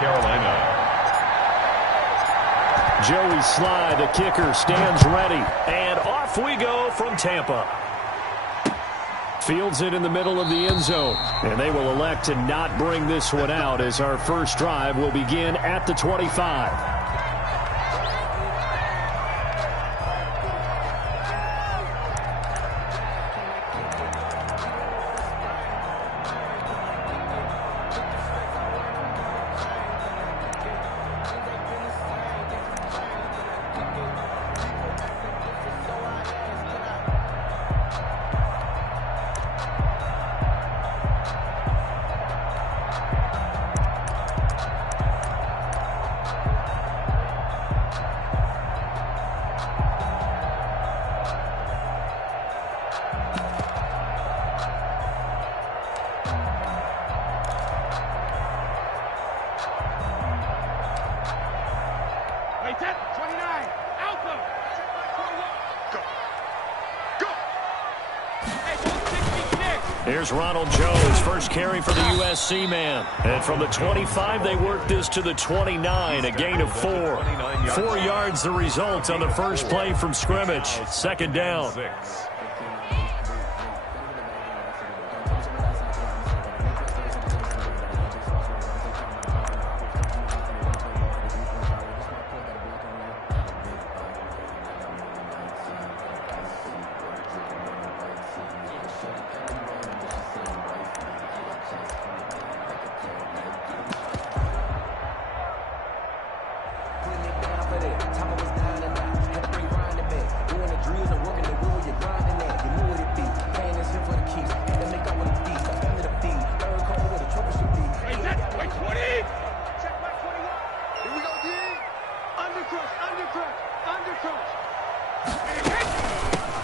Carolina. Joey Sly, the kicker, stands ready. And off we go from Tampa. Fields it in the middle of the end zone. And they will elect to not bring this one out as our first drive will begin at the 25. Here's Ronald Jones, first carry for the USC man. And from the 25, they work this to the 29, a gain of 4. 4 yards the result on the first play from scrimmage. Second down.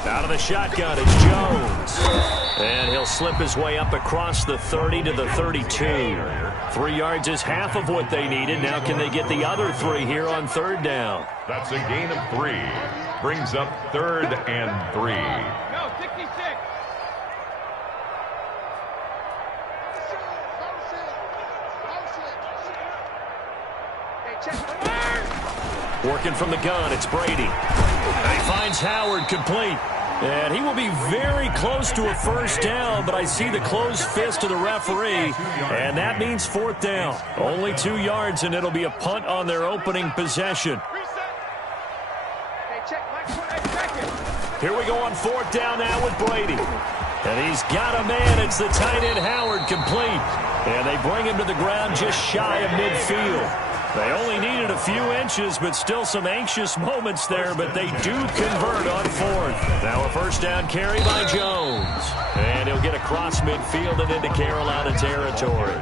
Out of the shotgun, it's Jones. And he'll slip his way up across the 30 to the 32. 3 yards is half of what they needed. Now can they get the other 3 here on third down? That's a gain of 3. Brings up 3rd and 3. No, 66. Working from the gun, it's Brady. He finds Howard complete. And he will be very close to a first down, but I see the closed fist of the referee, and that means 4th down. Only 2 yards, and it'll be a punt on their opening possession. Here we go on 4th down now with Brady. And he's got a man. It's the tight end Howard complete. And they bring him to the ground just shy of midfield. They only needed a few inches, but still some anxious moments there, but they do convert on 4th. Now a first down carry by Jones. And he'll get across midfield and into Carolina territory.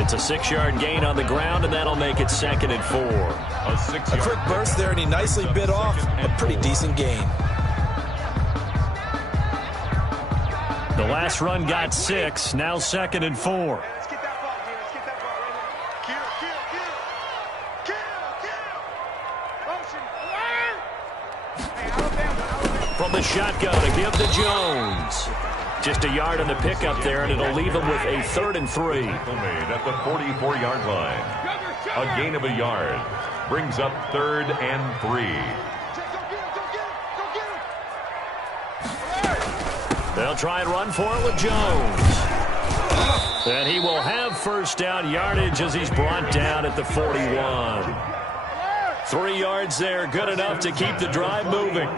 It's a 6-yard gain on the ground, and that'll make it 2nd and 4. A quick burst there, and he nicely bit off a pretty decent gain. The last run got 6, now 2nd and 4. From the shotgun to give to Jones. Just a yard on the pickup there, and it'll leave him with a 3rd and 3. Made at the 44-yard line. A gain of a yard. Brings up 3rd and 3. They'll try and run for it with Jones. And he will have first down yardage as he's brought down at the 41. 3 yards there, good enough to keep the drive moving.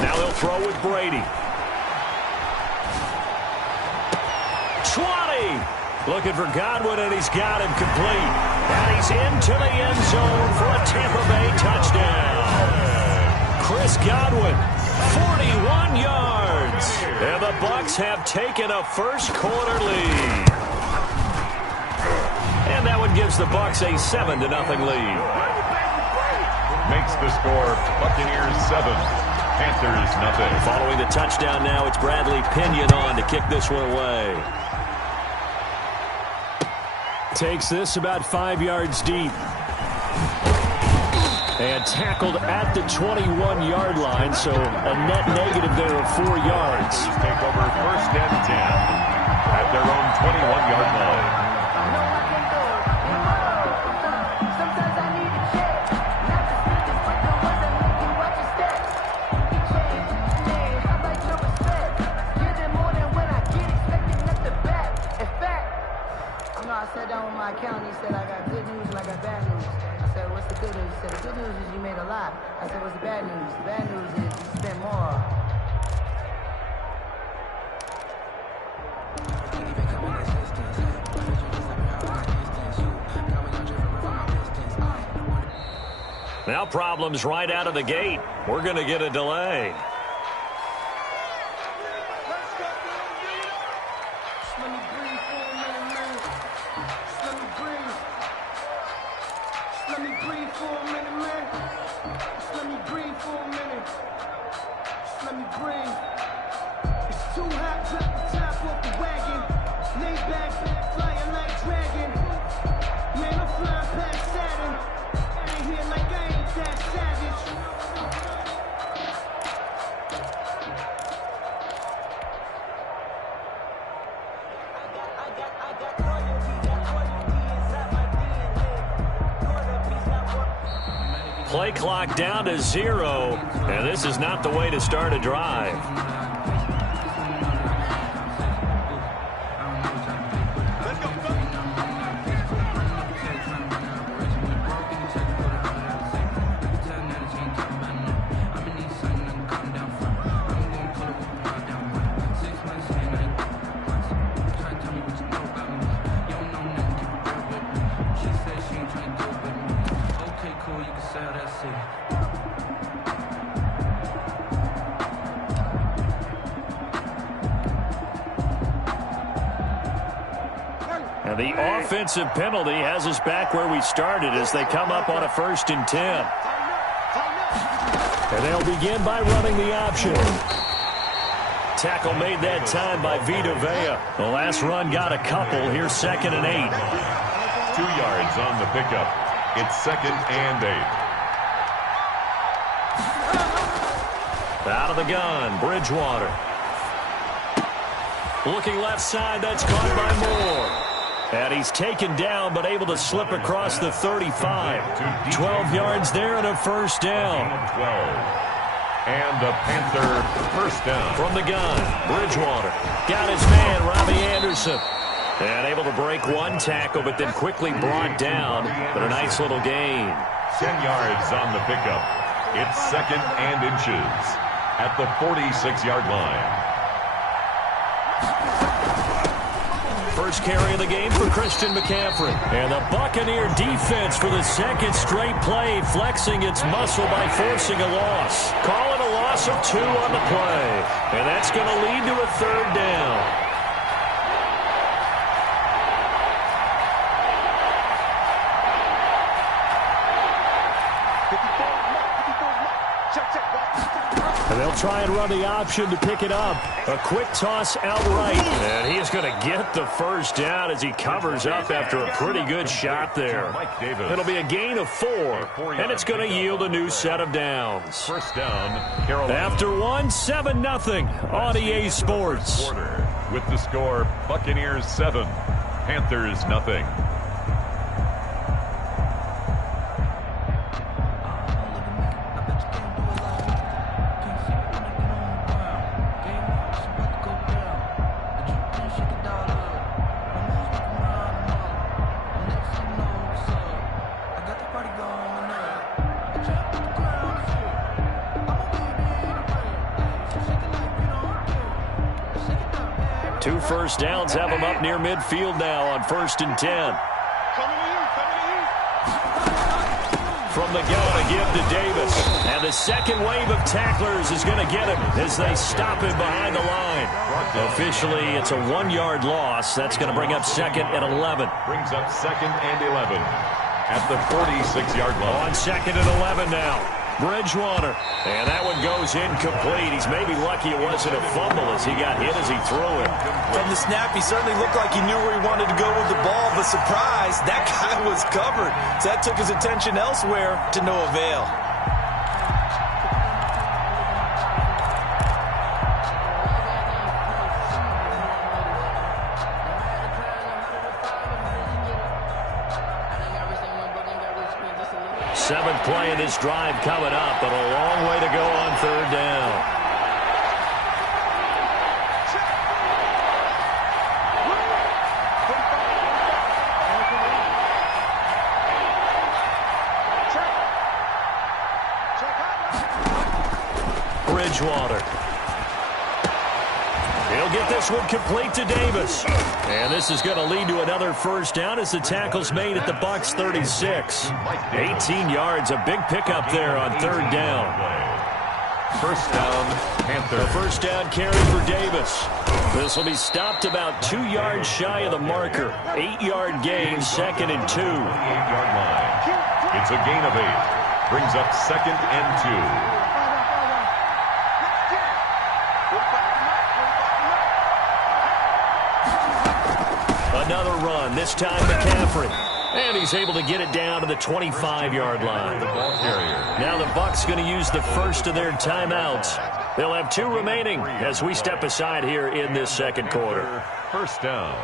Now they'll throw with Brady. 20. Looking for Godwin, and he's got him complete. And he's into the end zone for a Tampa Bay touchdown. Chris Godwin, 41 yards. And the Bucs have taken a first-quarter lead. And that one gives the Bucs a 7-0 lead. Makes the score Buccaneers 7, Panthers nothing. Following the touchdown now, it's Bradley Pinion on to kick this one away. Takes this about 5 yards deep. And tackled at the 21-yard line, so a net negative there of 4 yards. Take over 1st and 10 at their own 21-yard line. on my account, he said, I got good news and I got bad news. I said, what's the good news? He said, the good news is you made a lot. I said, what's the bad news? The bad news is you spent more. Now problems right out of the gate. We're going to get a delay. Play clock down to 0, and this is not the way to start a drive. And the offensive penalty has us back where we started as they come up on a 1st and 10. And they'll begin by running the option. Tackle made that time by Vita Vea. The last run got a couple. Here's 2nd and 8. 2 yards on the pickup. It's 2nd and 8. Out of the gun, Bridgewater. Looking left side, that's caught by Moore. And he's taken down, but able to slip across the 35. 12 yards there and a 1st down. 12. And the Panther 1st down. From the gun, Bridgewater. Got his man, Robbie Anderson. And able to break one tackle, but then quickly brought down. But a nice little gain. 10 yards on the pickup. It's 2nd and inches at the 46-yard line. First carry of the game for Christian McCaffrey. And the Buccaneer defense for the 2nd straight play, flexing its muscle by forcing a loss. Call it a loss of 2 on the play. And that's going to lead to a 3rd down. And they'll try and run the option to pick it up. A quick toss outright. And he is going to get the 1st down as he covers up after a pretty good shot there. It'll be a gain of 4, and it's going to yield a new set of downs. 1st down, Carolina. After 1, 7-0 on EA Sports. With the score, Buccaneers 7, Panthers 0. Two 1st downs have them up near midfield now on 1st and 10. From the gun, a give to Davis. And the 2nd wave of tacklers is going to get him as they stop him behind the line. Officially, it's a 1-yard loss. That's going to bring up 2nd and 11. Brings up 2nd and 11 at the 46-yard line. On 2nd and 11 now. Bridgewater. And that one goes incomplete. He's maybe lucky it wasn't a fumble as he got hit as he threw it. From the snap, he certainly looked like he knew where he wanted to go with the ball, but surprise, that guy was covered. So that took his attention elsewhere to no avail. Seventh play of this drive coming up, but a long way to go on 3rd down. Bridgewater. He'll get this one complete to Davis. And this is going to lead to another first down as the tackle's made at the Bucs 36. 18 yards, a big pickup there on third down. First down, Panther. The first down carry for Davis. This will be stopped about 2 yards shy of the marker. 8-yard gain, 2nd and 2. 8-yard line. It's a gain of 8. Brings up 2nd and 2. Another run, this time McCaffrey. And he's able to get it down to the 25-yard line. Now the Bucs going to use the first of their timeouts. They'll have 2 remaining as we step aside here in this second quarter. First down.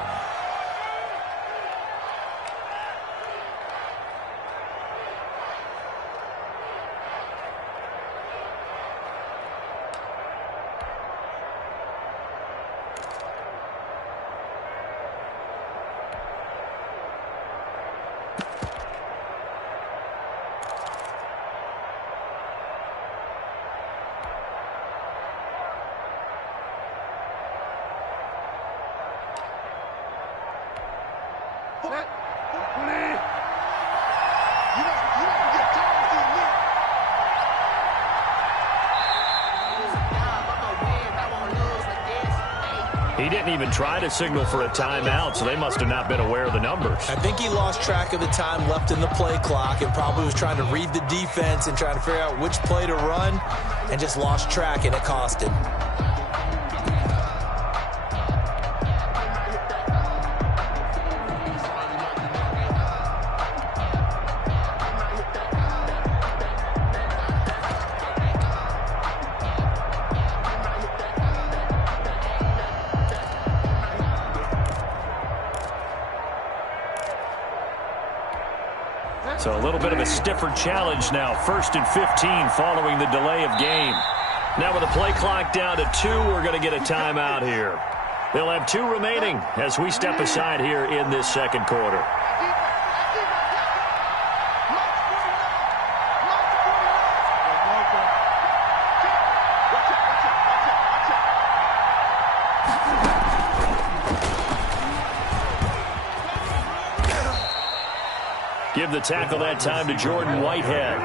He didn't even try to signal for a timeout, so they must have not been aware of the numbers. I think he lost track of the time left in the play clock and probably was trying to read the defense and trying to figure out which play to run and just lost track, and it cost him. So a little bit of a stiffer challenge now. 1st and 15 following the delay of game. Now with the play clock down to 2, we're going to get a timeout here. They'll have 2 remaining as we step aside here in this second quarter. Give the tackle that time to Jordan Whitehead.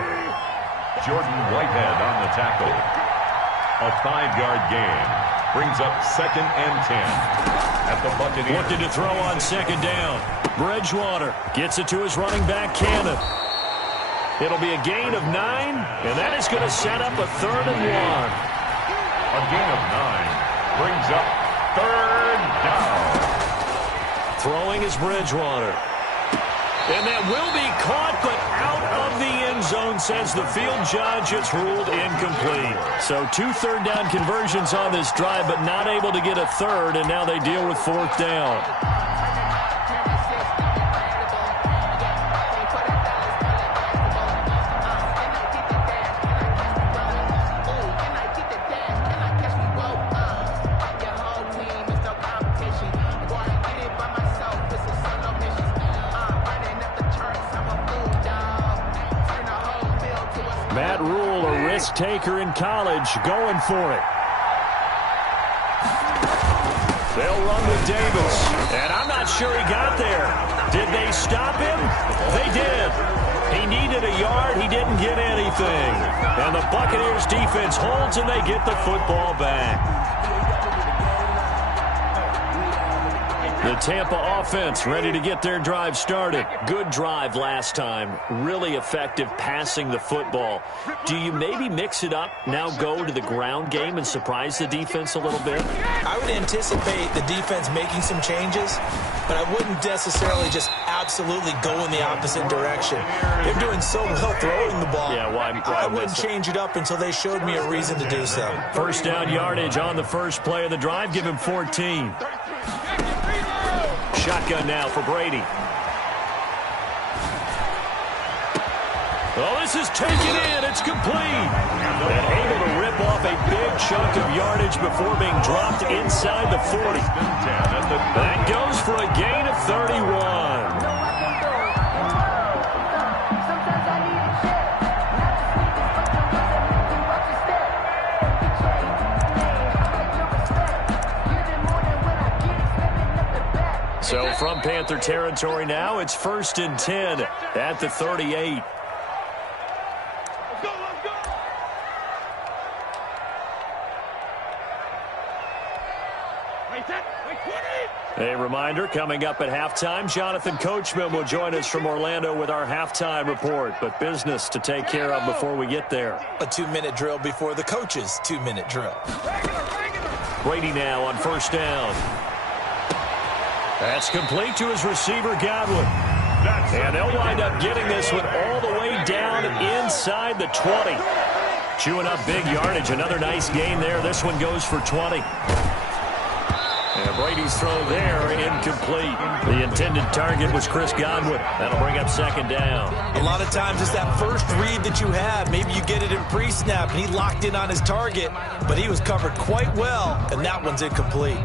Jordan Whitehead on the tackle. A 5-yard gain. Brings up 2nd and 10. At the Buccaneers. Looking to throw on 2nd down. Bridgewater gets it to his running back, Cannon. It'll be a gain of 9, and that is going to set up a 3rd and 1. A gain of 9. Brings up 3rd down. Throwing is Bridgewater. And that will be caught, but out of the end zone, says the field judge. It's ruled incomplete. So 2 third-down conversions on this drive, but not able to get a 3rd, and now they deal with 4th down. Matt Rule, a risk taker in college, going for it. They'll run with Davis, and I'm not sure he got there. Did they stop him? They did. He needed a yard. He didn't get anything. And the Buccaneers defense holds, and they get the football back. The Tampa offense ready to get their drive started. Good drive last time. Really effective passing the football. Do you maybe mix it up, now go to the ground game and surprise the defense a little bit? I would anticipate the defense making some changes, but I wouldn't necessarily just absolutely go in the opposite direction. They're doing so well throwing the ball. Yeah, why I wouldn't change it up until they showed me a reason to do so. First down yardage on the first play of the drive. Give him 14. Shotgun now for Brady. Oh, this is taken in. It's complete. And able to rip off a big chunk of yardage before being dropped inside the 40. That goes for a gain of 31. So from Panther territory now, it's 1st and 10 at the 38. A reminder, coming up at halftime, Jonathan Coachman will join us from Orlando with our halftime report, but business to take care of before we get there. A 2-minute drill before the coach's 2-minute drill. Brady now on 1st down. That's complete to his receiver, Godwin. And they'll wind up getting this one all the way down inside the 20. Chewing up big yardage. Another nice gain there. This one goes for 20. And Brady's throw there, incomplete. The intended target was Chris Godwin. That'll bring up 2nd down. A lot of times it's that first read that you have. Maybe you get it in pre-snap, and he locked in on his target, but he was covered quite well, and that one's incomplete.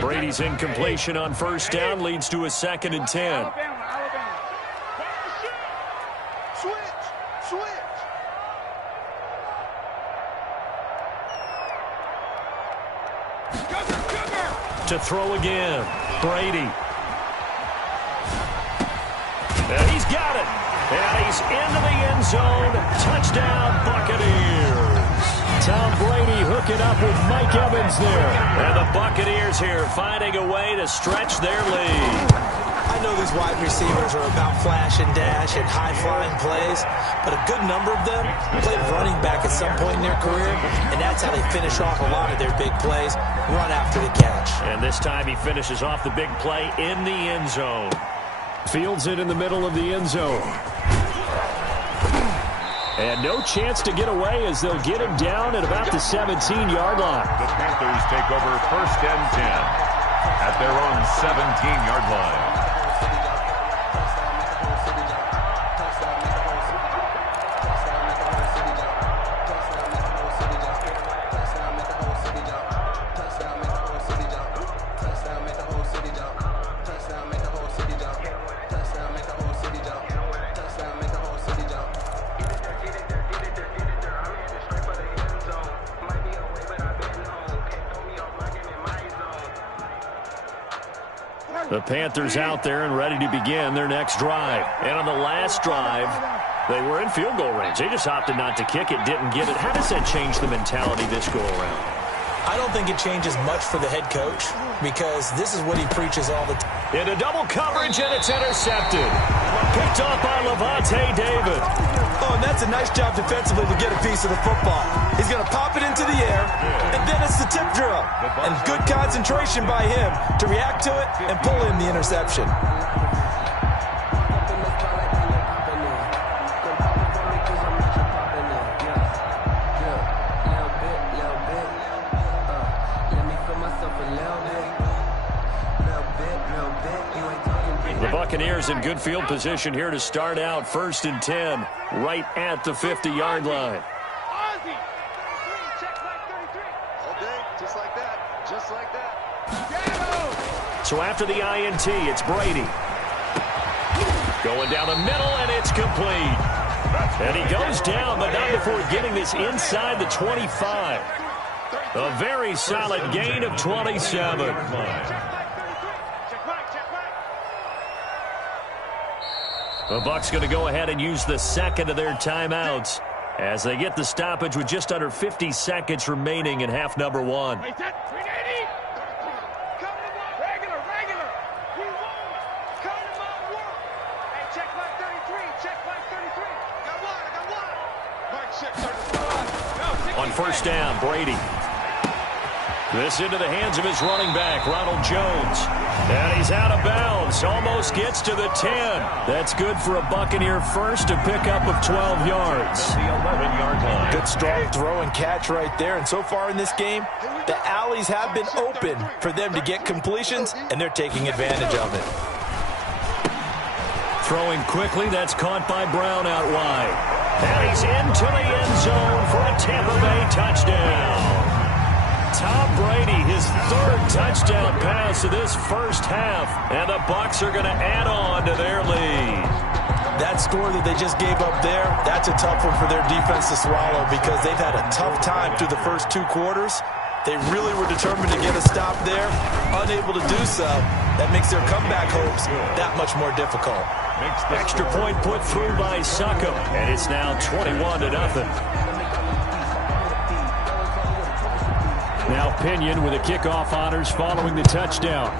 Brady's incompletion on 1st down leads to a 2nd and 10. To throw again, Brady. And he's got it. And he's into the end zone. Touchdown, Buccaneers. Tom Brady hooking up with Mike Evans there. And the Buccaneers here finding a way to stretch their lead. I know these wide receivers are about flash and dash and high-flying plays, but a good number of them played running back at some point in their career, and that's how they finish off a lot of their big plays, run after the catch. And this time he finishes off the big play in the end zone. Fields it in the middle of the end zone. And no chance to get away as they'll get him down at about the 17-yard line. The Panthers take over 1st and 10 at their own 17-yard line. The Panthers out there and ready to begin their next drive. And on the last drive, they were in field goal range. They just opted not to kick it, didn't get it. How does that change the mentality this go-around? I don't think it changes much for the head coach because this is what he preaches all the time. Into double coverage, and it's intercepted. Picked off by Levante David. Oh, and that's a nice job defensively to get a piece of the football. He's going to pop it into the air, and then it's the tip drill. And good concentration by him to react to it and pull in the interception. The Buccaneers in good field position here to start out 1st and 10 right at the 50-yard line. Just like that. Just like that. So after the INT, it's Brady. Going down the middle, and it's complete. And he goes down, but not before getting this inside the 25. A very solid gain of 27. The Bucs going to go ahead and use the second of their timeouts as they get the stoppage with just under 50 seconds remaining in half number 1. On 1st down, Brady. This into the hands of his running back, Ronald Jones. And he's out of bounds. Almost gets to the 10. That's good for a Buccaneer first, to pick up of 12 yards. The 11-yard line. Good strong throw and catch right there. And so far in this game, the alleys have been open for them to get completions, and they're taking advantage of it. Throwing quickly, that's caught by Brown out wide. And he's into the end zone for a Tampa Bay touchdown. Tom Brady, his 3rd touchdown pass of this first half, and the Bucs are going to add on to their lead. That score that they just gave up there, that's a tough one for their defense to swallow because they've had a tough time through the first 2 quarters. They really were determined to get a stop there, unable to do so. That makes their comeback hopes that much more difficult. Extra point put through by Succo, and it's now 21-0. Now Pinion with the kickoff honors following the touchdown.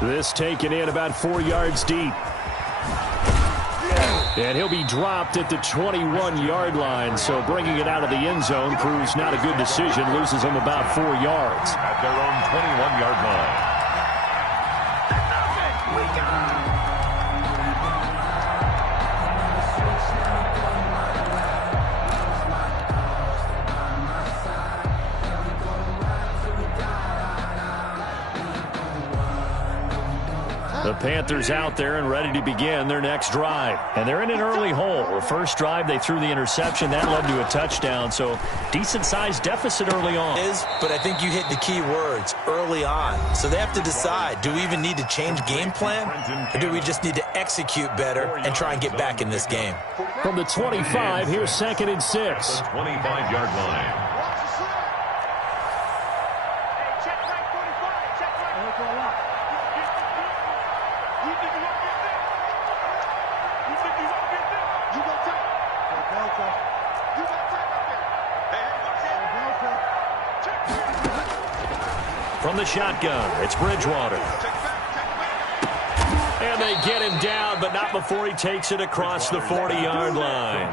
This taken in about 4 yards deep. And he'll be dropped at the 21-yard line, so bringing it out of the end zone proves not a good decision. Loses him about 4 yards. At their own 21-yard line. The Panthers out there and ready to begin their next drive. And they're in an early hole. The first drive, they threw the interception. That led to a touchdown, so decent-sized deficit early on. But I think you hit the key words, early on. So they have to decide, do we even need to change game plan, or do we just need to execute better and try and get back in this game? From the 25, here's 2nd and 6. The 25-yard line. From the shotgun, it's Bridgewater. And they get him down, but not before he takes it across the 40-yard line.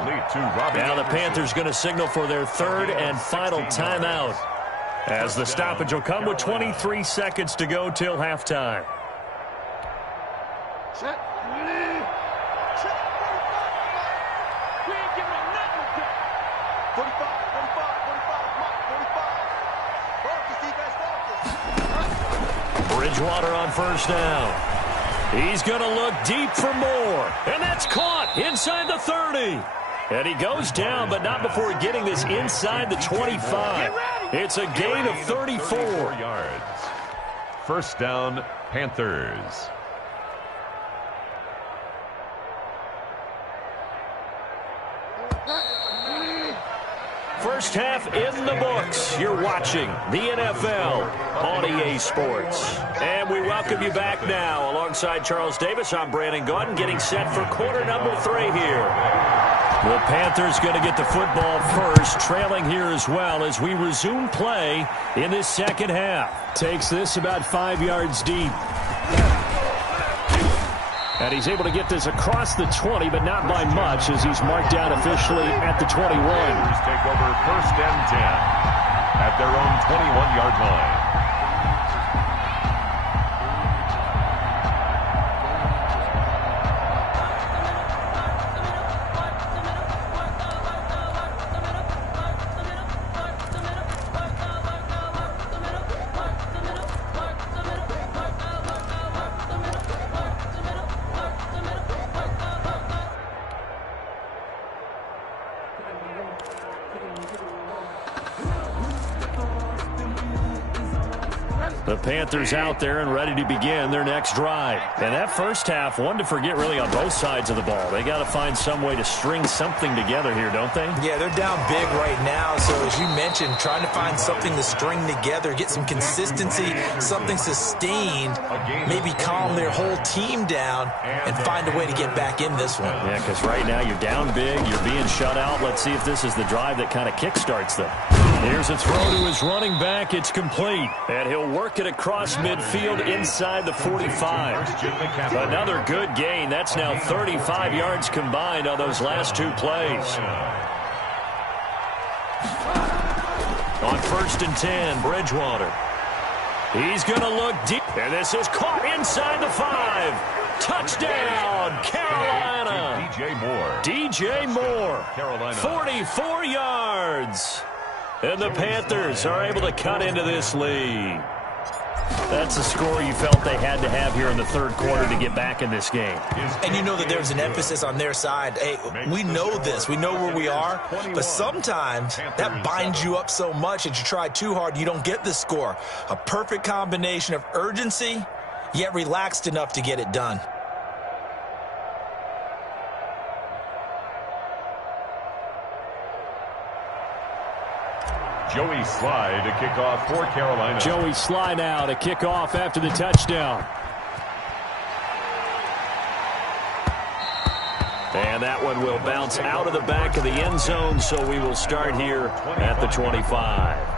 Now the Panthers going to signal for their 3rd and final timeout, as the stoppage will come with 23 seconds to go till halftime. Bridgewater on first down. He's going to look deep for more. And that's caught inside the 30. And he goes down, but not before getting this inside the 25. It's a gain of 34 yards. First down, Panthers. First half in the books. You're watching the NFL on EA Sports. And we welcome you back now. Alongside Charles Davis, I'm Brandon Gaudin, getting set for quarter number 3 here. The Panthers going to get the football first, trailing here as well as we resume play in this second half. Takes this about 5 yards deep. And he's able to get this across the 20, but not by much, as he's marked down officially at the 21. Panthers take over 1st and 10 at their own 21-yard line. The Panthers out there and ready to begin their next drive. And that first half, one to forget really on both sides of the ball. They got to find some way to string something together here, don't they? Yeah, they're down big right now. So as you mentioned, trying to find something to string together, get some consistency, something sustained, maybe calm their whole team down and find a way to get back in this one. Yeah, because right now you're down big, you're being shut out. Let's see if this is the drive that kind of kickstarts them. Here's a throw to his running back. It's complete. And he'll work it across midfield inside the 45. Another good gain. That's now 35 yards combined on those last 2 plays. On 1st and 10, Bridgewater. He's going to look deep. And this is caught inside the 5. Touchdown, Carolina. DJ Moore. Carolina. 44 yards. And the Panthers are able to cut into this lead. That's a score you felt they had to have here in the 3rd quarter to get back in this game. And you know that there's an emphasis on their side. Hey, we know this. We know where we are. But sometimes that binds you up so much that you try too hard, you don't get the score. A perfect combination of urgency yet relaxed enough to get it done. Joey Sly to kick off for Carolina. Joey Sly now to kick off after the touchdown. And that one will bounce out of the back of the end zone, so we will start here at the 25.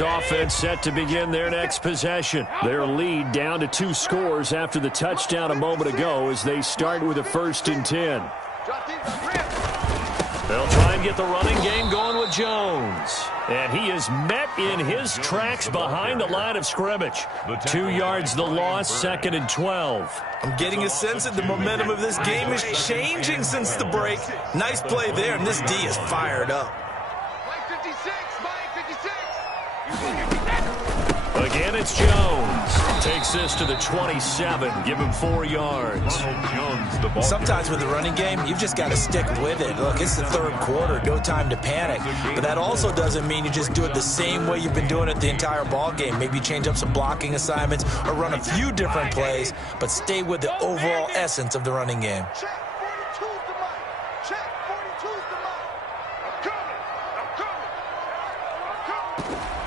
Offense set to begin their next possession. Their lead down to 2 scores after the touchdown a moment ago as they start with a 1st and 10. They'll try and get the running game going with Jones. And he is met in his tracks behind the line of scrimmage. 2 yards the loss, 2nd and 12. I'm getting a sense that the momentum of this game is changing since the break. Nice play there, and this D is fired up. Again, it's Jones. Takes this to the 27. Give him 4 yards. Sometimes with the running game, you've just got to stick with it. Look, it's the 3rd quarter. No time to panic. But that also doesn't mean you just do it the same way you've been doing it the entire ball game. Maybe change up some blocking assignments or run a few different plays, but stay with the overall essence of the running game.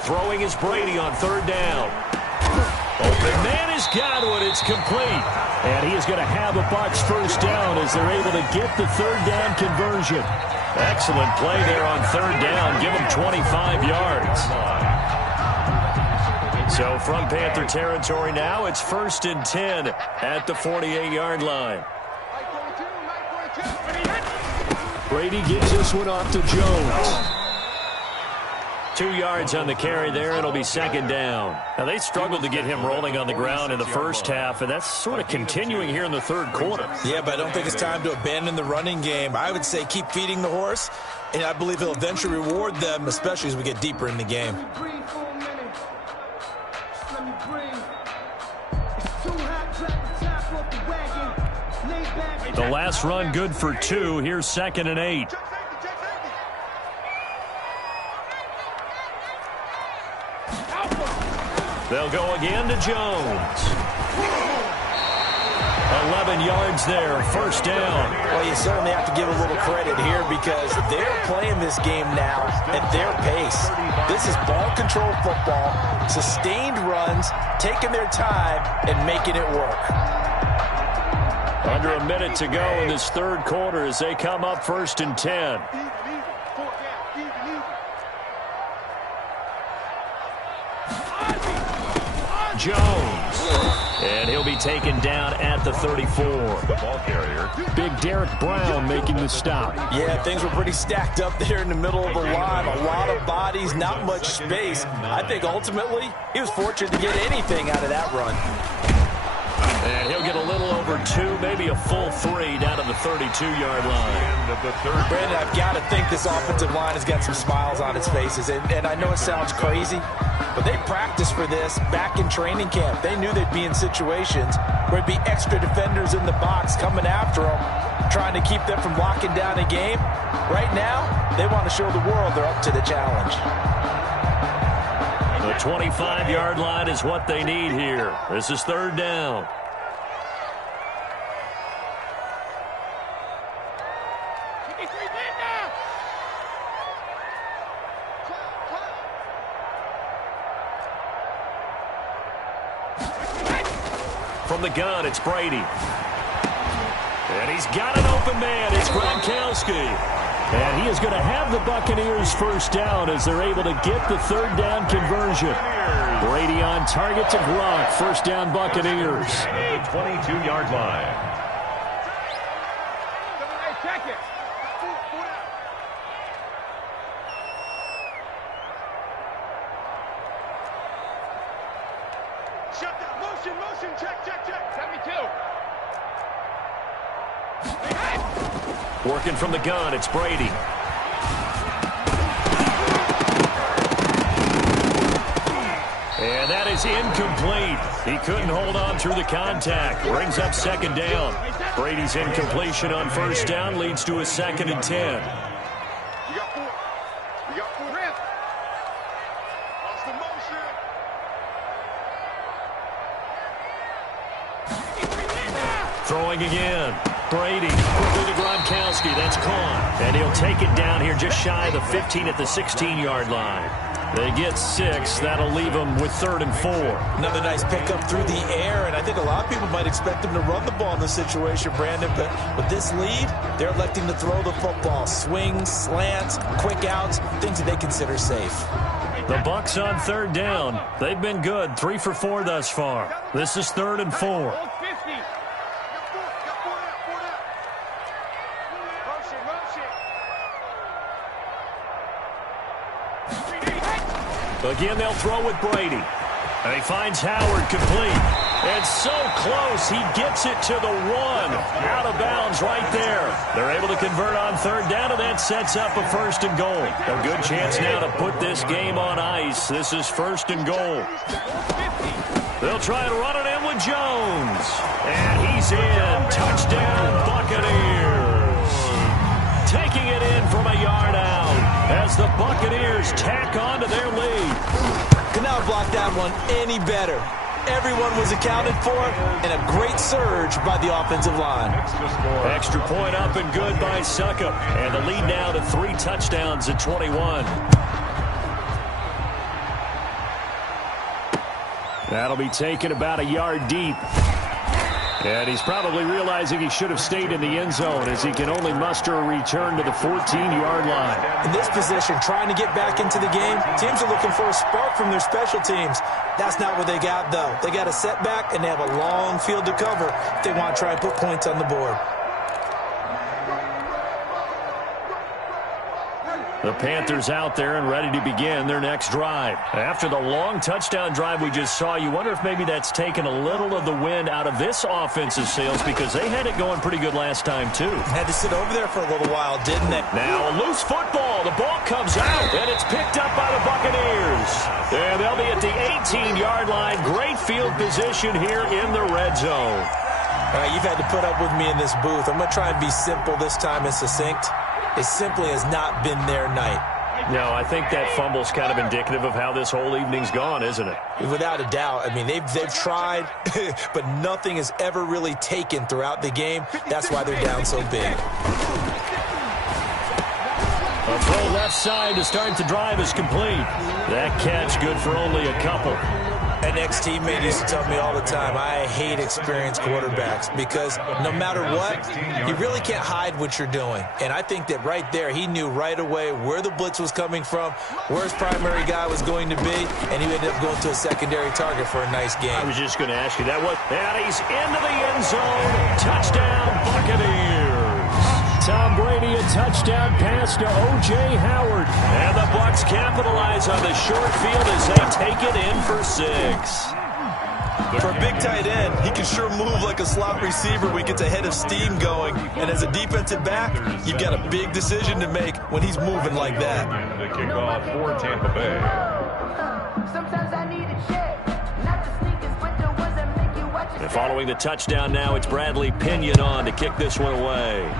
Throwing is Brady on 3rd down. Open man has got it. It's complete. And he is going to have the Bucs 1st down as they're able to get the 3rd down conversion. Excellent play there on 3rd down. Give him 25 yards. So from Panther territory now, it's 1st and 10 at the 48-yard line. Brady gets this one off to Jones. 2 yards on the carry there. It'll be 2nd down. Now, they struggled to get him rolling on the ground in the first half, and that's sort of continuing here in the 3rd quarter. Yeah, but I don't think it's time to abandon the running game. I would say keep feeding the horse, and I believe he'll eventually reward them, especially as we get deeper in the game. The last run good for 2. Here's 2nd and 8. They'll go again to Jones. 11 yards there, 1st down. Well, you certainly have to give a little credit here because they're playing this game now at their pace. This is ball control football, sustained runs, taking their time, and making it work. Under a minute to go in this 3rd quarter as they come up 1st and 10. Jones. And he'll be taken down at the 34. The ball carrier. Big Derek Brown making the stop. Yeah, things were pretty stacked up there in the middle of the line. A lot of bodies, not much space. I think ultimately he was fortunate to get anything out of that run. And he'll get a little over 2, maybe a full 3 down to the 32-yard line. Brandon, I've got to think this offensive line has got some smiles on its faces. And I know it sounds crazy, but they practiced for this back in training camp. They knew they'd be in situations where it'd be extra defenders in the box coming after them, trying to keep them from locking down a game. Right now, they want to show the world they're up to the challenge. The 25-yard line is what they need here. This is 3rd down. From the gun, it's Brady. And he's got an open man. It's Gronkowski. And he is going to have the Buccaneers 1st down as they're able to get the 3rd down conversion. Brady on target to Gronk. 1st down Buccaneers. The 22-yard line. Shut down. Motion. Check. 72. Working from the gun, it's Brady. And that is incomplete. He couldn't hold on through the contact. Brings up second down. Brady's incompletion on first down leads to a 2nd and 10. You got 4. You got 4. Lost the motion. Throwing again. Brady quickly to Gronkowski. That's caught. And he'll take it down here just shy of the 15 at the 16-yard line. They get 6. That'll leave them with 3rd and 4. Another nice pickup through the air, and I think a lot of people might expect them to run the ball in this situation, Brandon, but with this lead, they're electing to throw the football. Swings, slants, quick outs, things that they consider safe. The Bucs on 3rd down. They've been good, 3 for 4 thus far. This is 3rd and 4. Again, they'll throw with Brady. And he finds Howard complete. And so close, he gets it to the 1. Out of bounds right there. They're able to convert on 3rd down, and that sets up a 1st and goal. A good chance now to put this game on ice. This is 1st and goal. They'll try and run it in with Jones. And he's in. Touchdown, Buccaneers. Taking it in from a yard out as the Buccaneers tack on to their lead. Could not have blocked that one any better. Everyone was accounted for, and a great surge by the offensive line. Extra point up and good by Suckup. And the lead now to 3 touchdowns at 21. That'll be taken about a yard deep. And he's probably realizing he should have stayed in the end zone as he can only muster a return to the 14-yard line. In this position, trying to get back into the game, teams are looking for a spark from their special teams. That's not what they got, though. They got a setback, and they have a long field to cover if they want to try and put points on the board. The Panthers out there and ready to begin their next drive. After the long touchdown drive we just saw, you wonder if maybe that's taken a little of the wind out of this offensive sails because they had it going pretty good last time, too. Had to sit over there for a little while, didn't they? Now a loose football. The ball comes out, and it's picked up by the Buccaneers. And they'll be at the 18-yard line. Great field position here in the red zone. All right, you've had to put up with me in this booth. I'm going to try and be simple this time and succinct. It simply has not been their night. No, I think that fumble's kind of indicative of how this whole evening's gone, isn't it? Without a doubt. I mean, they've tried, but nothing has ever really taken throughout the game. That's why they're down so big. A throw left side to start the drive is complete. That catch good for only a couple. An ex-teammate used to tell me all the time, I hate experienced quarterbacks because no matter what, you really can't hide what you're doing. And I think that right there, he knew right away where the blitz was coming from, where his primary guy was going to be, and he ended up going to a secondary target for a nice game. I was just going to ask you that. And he's into the end zone. Touchdown, Buccaneers. Tom Brady, a touchdown pass to O.J. Howard. And the Bucs capitalize on the short field as they take it in for 6. For a big tight end, he can sure move like a slot receiver when he gets a head of steam going. And as a defensive back, you've got a big decision to make when he's moving like that. The kickoff for Tampa Bay. Sometimes I need a check. Not the sneakers, but the ones that make you watch it. And following the touchdown now, it's Bradley Pinion on to kick this one away.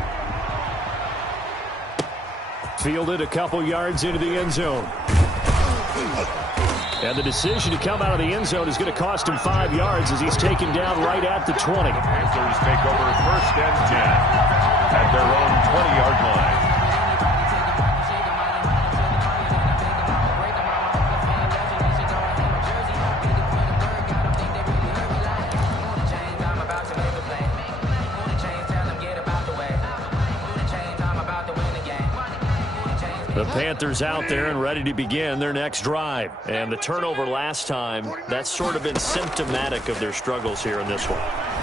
Fielded a couple yards into the end zone. And the decision to come out of the end zone is going to cost him 5 yards as he's taken down right at the 20. Panthers take over 1st and 10 at their own 20-yard line. The Panthers out there and ready to begin their next drive. And the turnover last time, that's sort of been symptomatic of their struggles here in this one.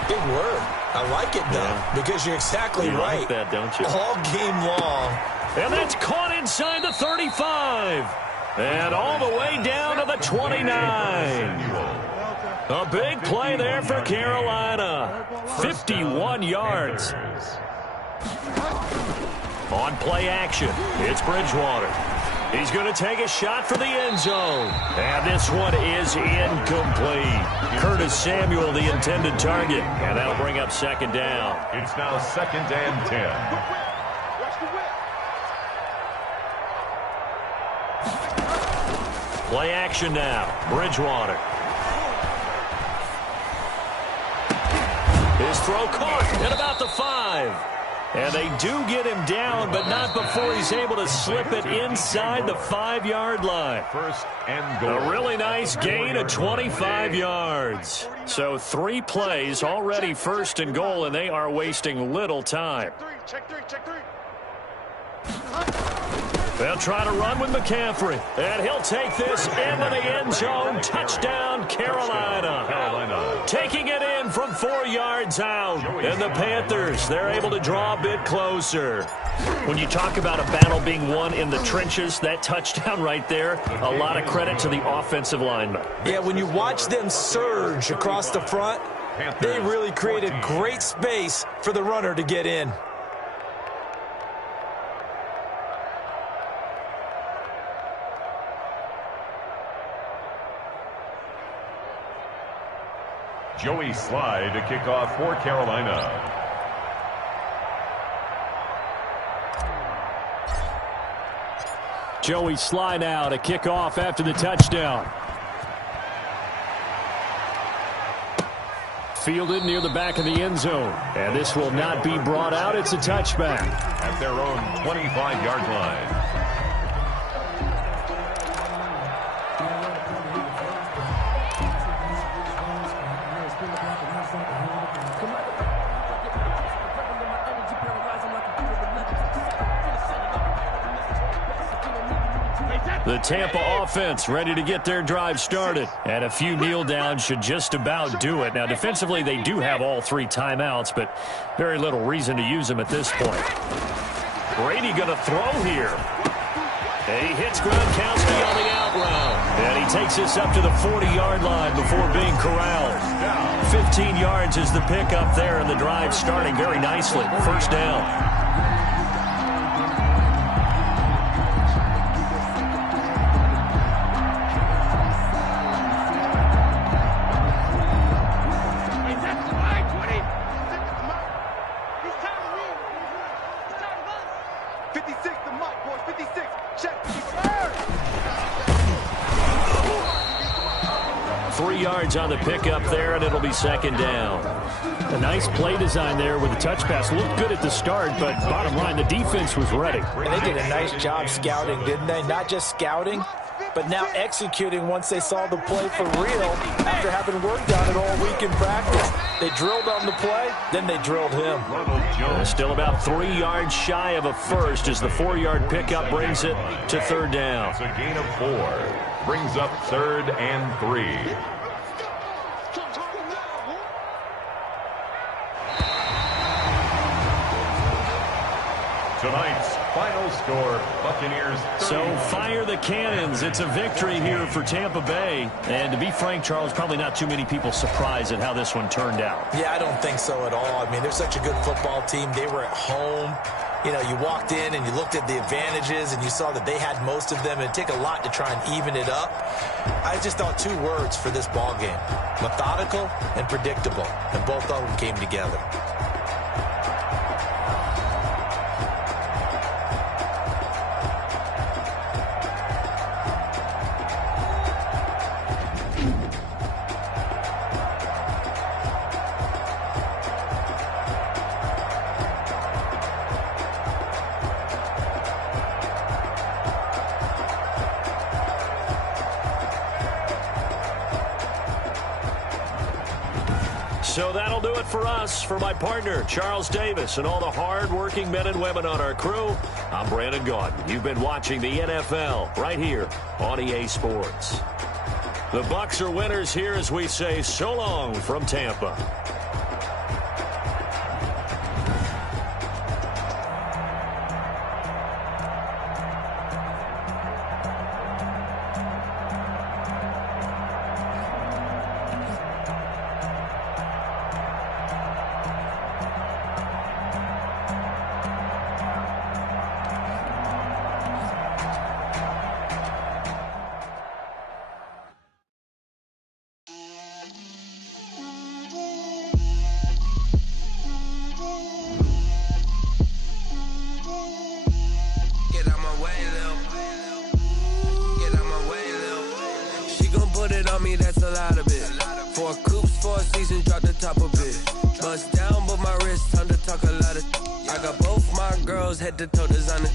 Big word. I like it, though, because you're exactly right. Like that, don't you? All game long. And that's caught inside the 35. And all the way down to the 29. A big play there for Carolina. 51 yards. On play action, it's Bridgewater. He's going to take a shot for the end zone. And this one is incomplete. Curtis Samuel, the intended target. And that'll bring up second down. It's now 2nd and 10. Play action now. Bridgewater. His throw caught at about the 5. And they do get him down, but not before he's able to slip it inside the 5-yard line. 1st and goal. A really nice gain of 25 yards. So 3 plays already 1st and goal, and they are wasting little time. Check three. They'll try to run with McCaffrey, and he'll take this into the end zone. Touchdown, Carolina. Taking it in from 4 yards out. And the Panthers, they're able to draw a bit closer. When you talk about a battle being won in the trenches, that touchdown right there, a lot of credit to the offensive linemen. Yeah, when you watch them surge across the front, they really created great space for the runner to get in. Joey Slye to kick off for Carolina. Joey Slye now to kick off after the touchdown. Fielded near the back of the end zone. And this will not be brought out. It's a touchback. At their own 25-yard line. The Tampa offense ready to get their drive started. And a few kneel downs should just about do it. Now, defensively, they do have all 3 timeouts, but very little reason to use them at this point. Brady going to throw here. And he hits Gronkowski on the out route. And he takes this up to the 40-yard line before being corralled. 15 yards is the pickup there, and the drive starting very nicely. 1st down. On the pickup there, and it'll be 2nd down. A nice play design there with the touch pass. Looked good at the start, but bottom line, the defense was ready. And they did a nice job scouting, didn't they? Not just scouting, but now executing once they saw the play for real after having worked on it all week in practice. They drilled on the play, then they drilled him. Still about 3 yards shy of a first as the 4-yard pickup brings it to 3rd down. It's a gain of 4. Brings up 3rd and 3. Tonight's final score, Buccaneers 30. So fire the cannons. It's a victory here for Tampa Bay. And to be frank, Charles, probably not too many people surprised at how this one turned out. Yeah, I don't think so at all. I mean, they're such a good football team. They were at home. You know, you walked in and you looked at the advantages and you saw that they had most of them. It'd take a lot to try and even it up. I just thought 2 words for this ball game: methodical and predictable. And both of them came together. So that'll do it for us. For my partner, Charles Davis, and all the hard-working men and women on our crew, I'm Brandon Gaudin. You've been watching the NFL right here on EA Sports. The Bucs are winners here as we say so long from Tampa. on me, that's a lot of it. 4 coops, 4 seasons, drop the top of it. Bust down, but my wrist, time to talk a lot of. I got both my girls head to toe designer.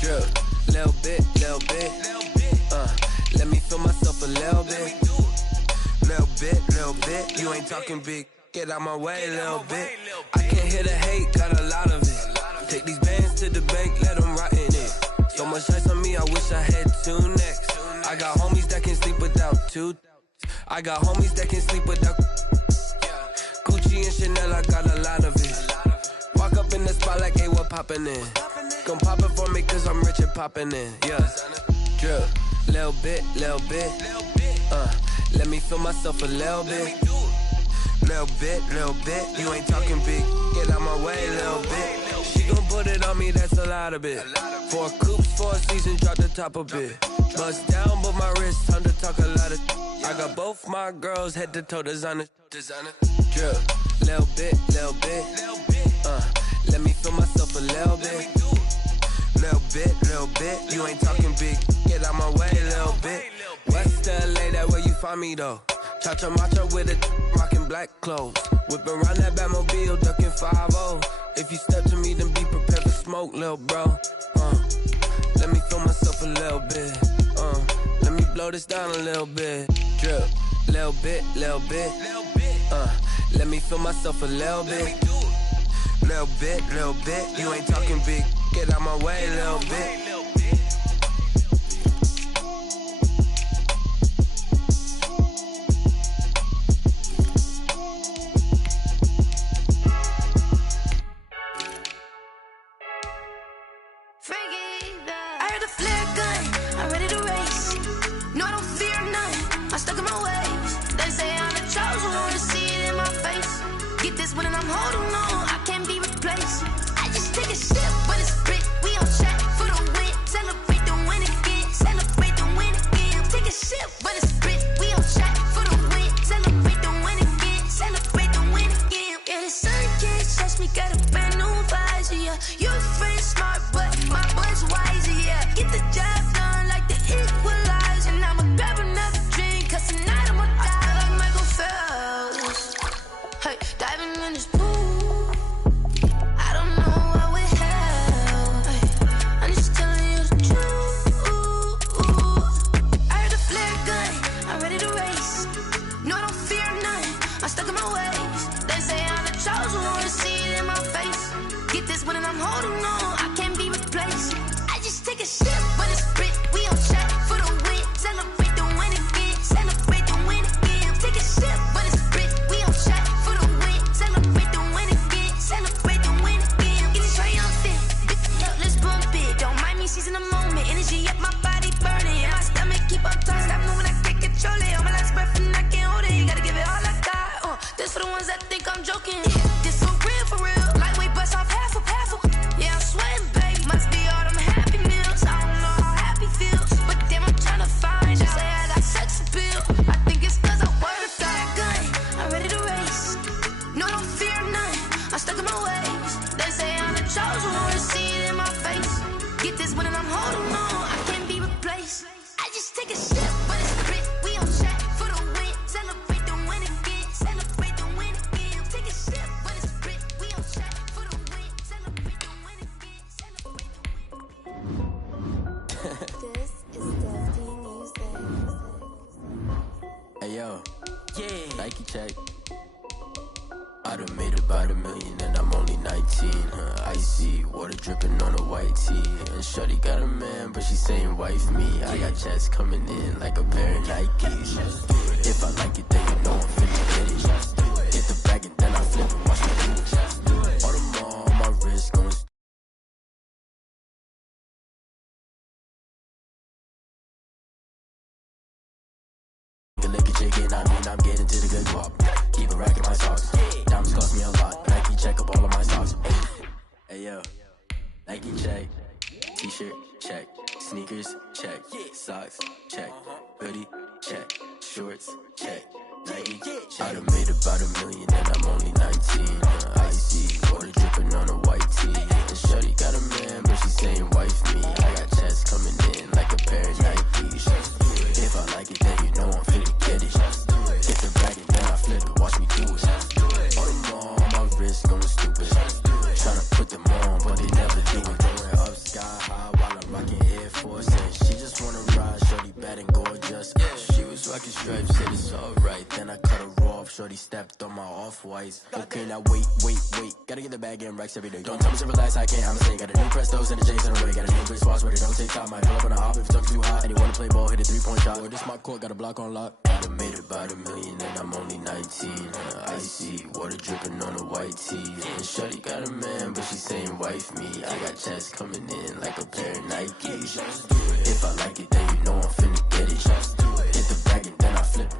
Drip, little bit. Let me feel myself a little bit. Little bit. You ain't talking big. Get out my way a little bit. I can't hear the hate, got a lot of it. Take these bands to the bank, let them rot in it. So much ice on me, I wish I had 2 necks. I got homies that can sleep without 2. I got homies that can sleep without. Gucci and Chanel, I got a lot of it. Walk up in the spot like, hey, what poppin' in? Gon' pop it for me, cause I'm rich and poppin' in. Yeah, drip, little bit. Let me feel myself a little bit. Little bit. You ain't talking big. Get out my way a little bit. She gon' put it on me, that's a lot of it. 4 coops, 4 seasons, drop the top a bit. Bust down, but my wrist, time to talk a lot of. I got both my girls head to toe designer. Drip, little bit. Let me feel myself a little bit. Little bit. You ain't talking big. Get out my way a little bit. West LA, that where you find me though. Cha-cha matcha with a rockin' black clothes. Whippin' around that Batmobile, duckin' 5-0. If you step to me, then be prepared for smoke, lil' bro. Let me feel myself a little bit. Let me blow this down a little bit. Drip, little bit. Let me feel myself a little bit. Little bit. You ain't talking big. Get out my way a little bit. I'm getting to the good guap. Keep a rack in my socks. Diamonds cost me a lot. Nike check up all of my socks. Hey yo, Nike check. T-shirt check. Sneakers check. Socks check. Hoodie check. Shorts check. Nike I done made about $1 million and I'm only 19. Icy water dripping on a white tee. And shorty got a man, but she saying wife me. I got checks coming in like a pair of Nikes. If I like it, then you know I'm finna pocket stripes, said it's alright. Then I cut her off, shorty stepped on my off-whites. Okay, now wait. Gotta get the bag and racks every day. Don't tell me to relax, I can't, I'ma say. Got a new Prestos and the J's in the way. Got a new bitch spots where they don't take time. Might pull up on a hop if it's up too hot. And you wanna play ball, hit a 3-point shot. Or this my court, got a block on lock. I done made about $1 million and I'm only 19. Icy, water dripping on a white tee. And shorty got a man, but she saying wife me. I got checks coming in like a pair of Nikes. If I like it, then you know I'm finna get it. Hit the bag and then I flip it.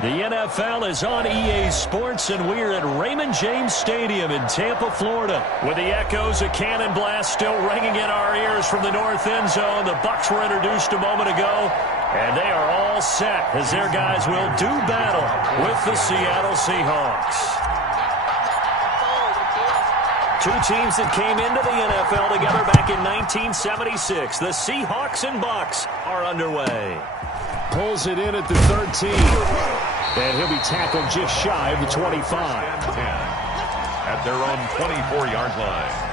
The NFL is on EA Sports, and we're at Raymond James Stadium in Tampa, Florida, with the echoes of Cannon Blast still ringing in our ears from the north end zone. The Bucs were introduced a moment ago, and they are all set as their guys will do battle with the Seattle Seahawks. Two teams that came into the NFL together back in 1976. The Seahawks and Bucs are underway. Pulls it in at the 13. And he'll be tackled just shy of the 25. 10 at their own 24-yard line.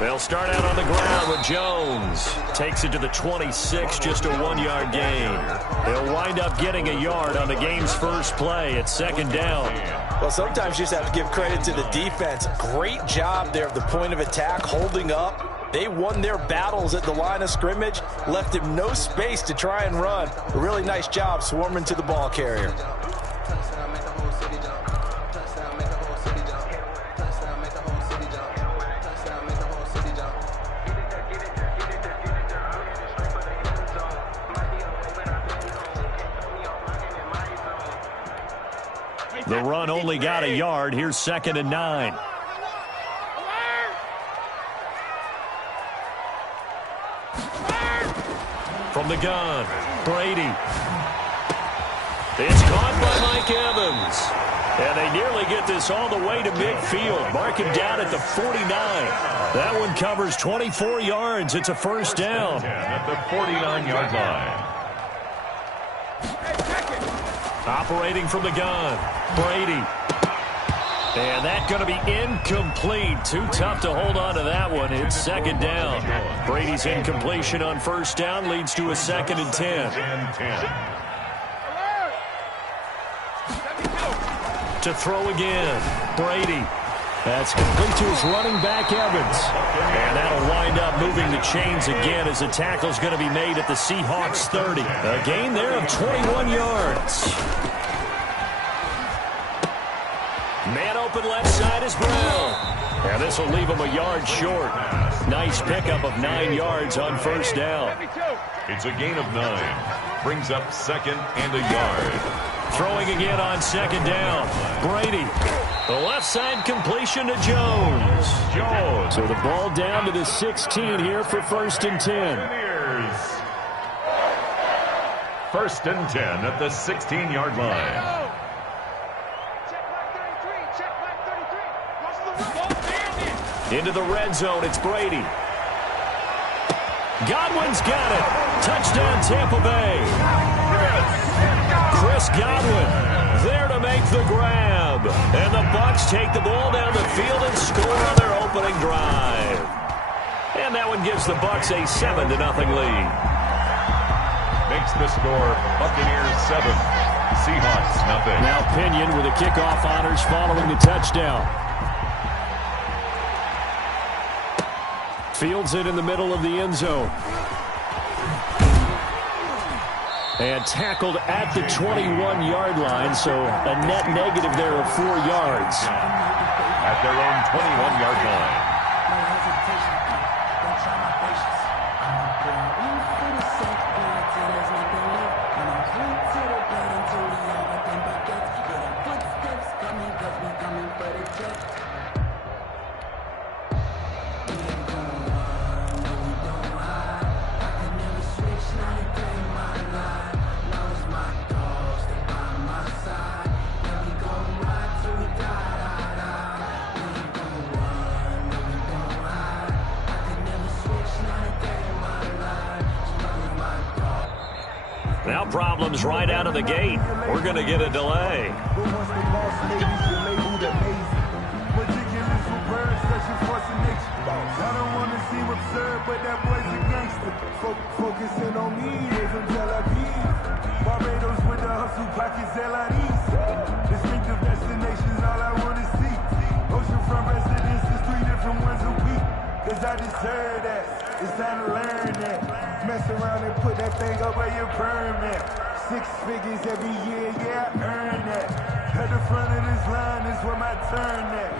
They'll start out on the ground with Jones. Takes it to the 26, just a 1-yard gain. They'll wind up getting a yard on the game's first play at second down. Well, sometimes you just have to give credit to the defense. Great job there at the point of attack, holding up. They won their battles at the line of scrimmage, left him no space to try and run. A really nice job swarming to the ball carrier. The run only got a yard. Here's 2nd and 9. From the gun, Brady. It's caught by Mike Evans. And they nearly get this all the way to midfield. Mark him down at the 49. That one covers 24 yards. It's a first down. At the 49-yard line. Operating from the gun, Brady. And that's going to be incomplete. Too tough to hold on to that one. It's second down. Brady's incompletion on first down leads to a 2nd and 10. To throw again, Brady. That's complete to his running back, Evans. And that'll wind up moving the chains again as the tackle's going to be made at the Seahawks 30. A gain there of 21 yards. Man open left side is Brown. And this will leave him a yard short. Nice pickup of 9 yards on first down. It's a gain of 9. Brings up 2nd and a yard. Throwing again on second down. Brady. The left side completion to Jones. So the ball down to the 16 here for 1st and 10. First and 10 at the 16-yard line. Into the red zone, it's Brady. Godwin's got it. Touchdown, Tampa Bay. Chris Godwin there to make the grab. And the Bucs take the ball down the field and score on their opening drive. And that one gives the Bucs a 7-0 lead. Makes the score Buccaneers 7, Seahawks nothing. Now Pinion with the kickoff honors following the touchdown. Fields it in the middle of the end zone. And tackled at the 21-yard line, so a net negative there of 4 yards. At their own 21-yard line. Now problems right out of the gate. We're going to get a delay. I don't want to seem absurd, but that boy's a gangster. Focusing on me, they from Tel Aviv. Barbados with the hustle pockets, LIDs. Distinctive destinations, all I want to see. Oceanfront residences, 3 different ones a week. Cause I deserve that, it's time to learn that. Mess around and put that thing up where your permit. 6 figures every year, yeah, I earn that. At the front of this line is where my turn at.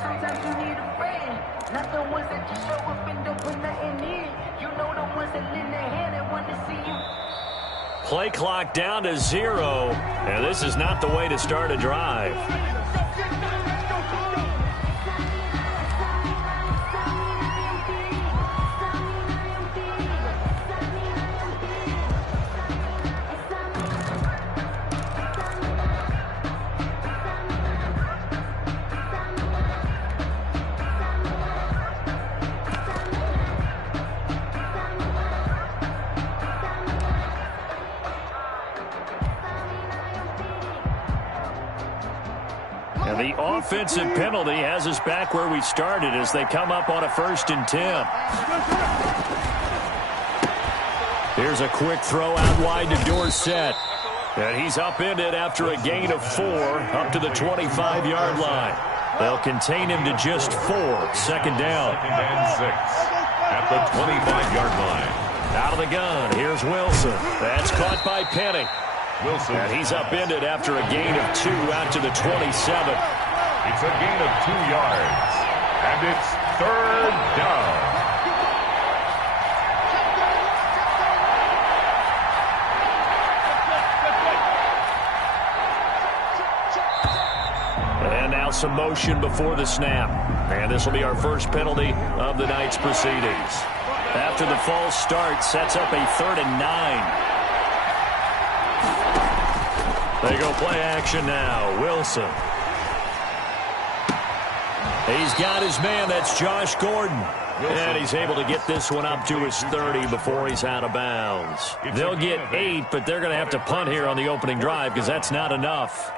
Sometimes you need a friend, not the ones that just show up and don't put nothing in. You know the ones that lend their hand and want to see you. Play clock down to 0, and this is not the way to start a drive. And the offensive penalty has us back where we started as they come up on a 1st and 10. Here's a quick throw out wide to Dorsett. And he's upended after a gain of 4 up to the 25-yard line. They'll contain him to just 4. 2nd down. 2nd and 6 at the 25-yard line. Out of the gun, here's Wilson. That's caught by Penny. Wilson. And he's upended after a gain of 2 out to the 27. It's a gain of 2 yards. And it's 3rd down. And now some motion before the snap. And this will be our first penalty of the night's proceedings. After the false start, sets up a 3rd and 9. They go play action now. Wilson. He's got his man. That's Josh Gordon. And he's able to get this one up to his 30 before he's out of bounds. They'll get 8, but they're going to have to punt here on the opening drive because that's not enough.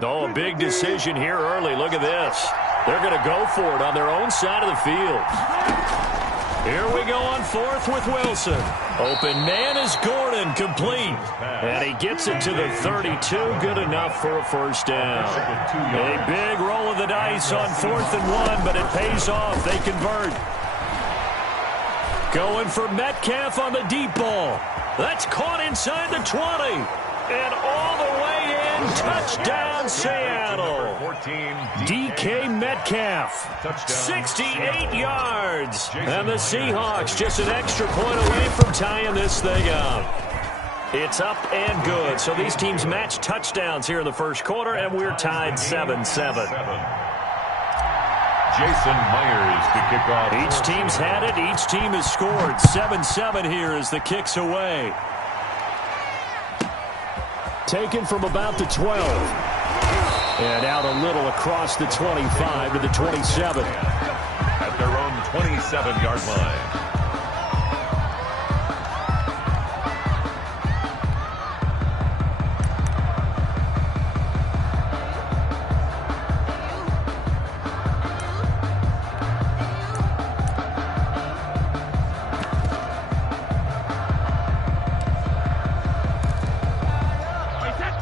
Oh, a big decision here early. Look at this. They're going to go for it on their own side of the field. Here we go on 4th with Wilson. Open man is Gordon, complete. And he gets it to the 32. Good enough for a 1st down. A big roll of the dice on 4th and 1, but it pays off. They convert. Going for Metcalf on the deep ball. That's caught inside the 20. And all the way in, touchdown Seattle. DK Metcalf, 68 yards. And the Seahawks just an extra point away from tying this thing up. It's up and good. So these teams match touchdowns here in the 1st quarter, and we're tied 7-7. Jason Myers to kick off. Each team's had it. Each team has scored. 7-7 here as the kick's away. Taken from about the 12. And out a little across the 25 to the 27. At their own 27-yard line.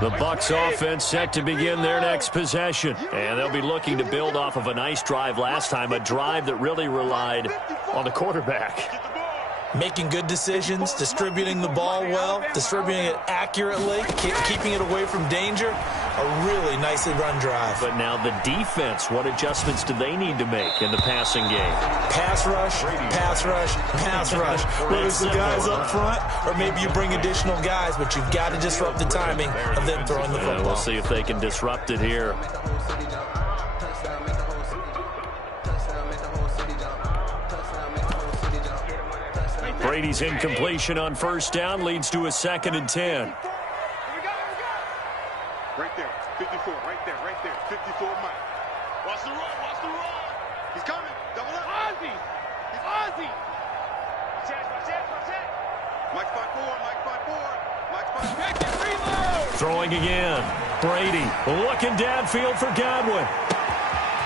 The Bucs offense set to begin their next possession. And they'll be looking to build off of a nice drive last time, a drive that really relied on the quarterback. Making good decisions, distributing the ball well, distributing it accurately, keeping it away from danger. A really nicely run drive. But now the defense, what adjustments do they need to make in the passing game? Pass rush, pass rush, pass rush. Whether it's the guys up front or maybe you bring additional guys, but you've got to disrupt the timing of them throwing the football. We'll see if they can disrupt it here. Brady's incompletion on first down leads to a 2nd and 10. Right there, 54, right there, 54 Mike. Watch the run. He's coming, double up. Ozzy, he's Ozzy. Check. Mike 5-4. Throwing again. Brady looking downfield for Godwin.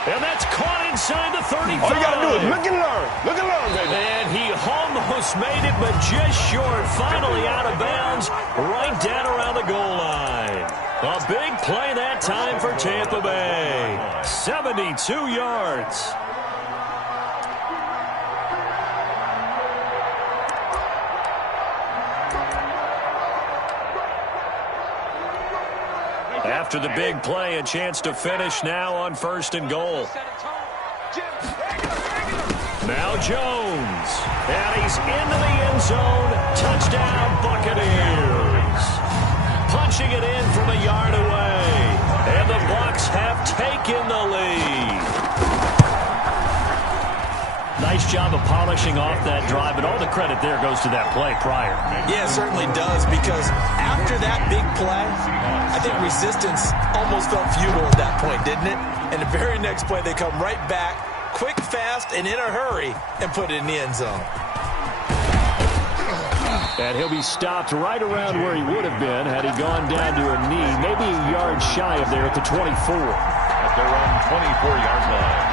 And that's caught inside the 35. All you got to do is look and learn, baby. And he almost made it, but just short. Finally out of bounds, right down around the goal line. A big play that time for Tampa Bay. 72 yards. After the big play, a chance to finish now on 1st and goal. Now Jones. And he's into the end zone. Touchdown, Buccaneers. Punching it in from a yard away. And the Bucs have taken the lead. Nice job of polishing off that drive, but all the credit there goes to that play prior. Yeah, it certainly does, because after that big play, I think resistance almost felt futile at that point, didn't it? And the very next play, they come right back, quick, fast, and in a hurry, and put it in the end zone. And he'll be stopped right around where he would have been had he gone down to a knee, maybe a yard shy of there at the 24. At their own 24-yard line.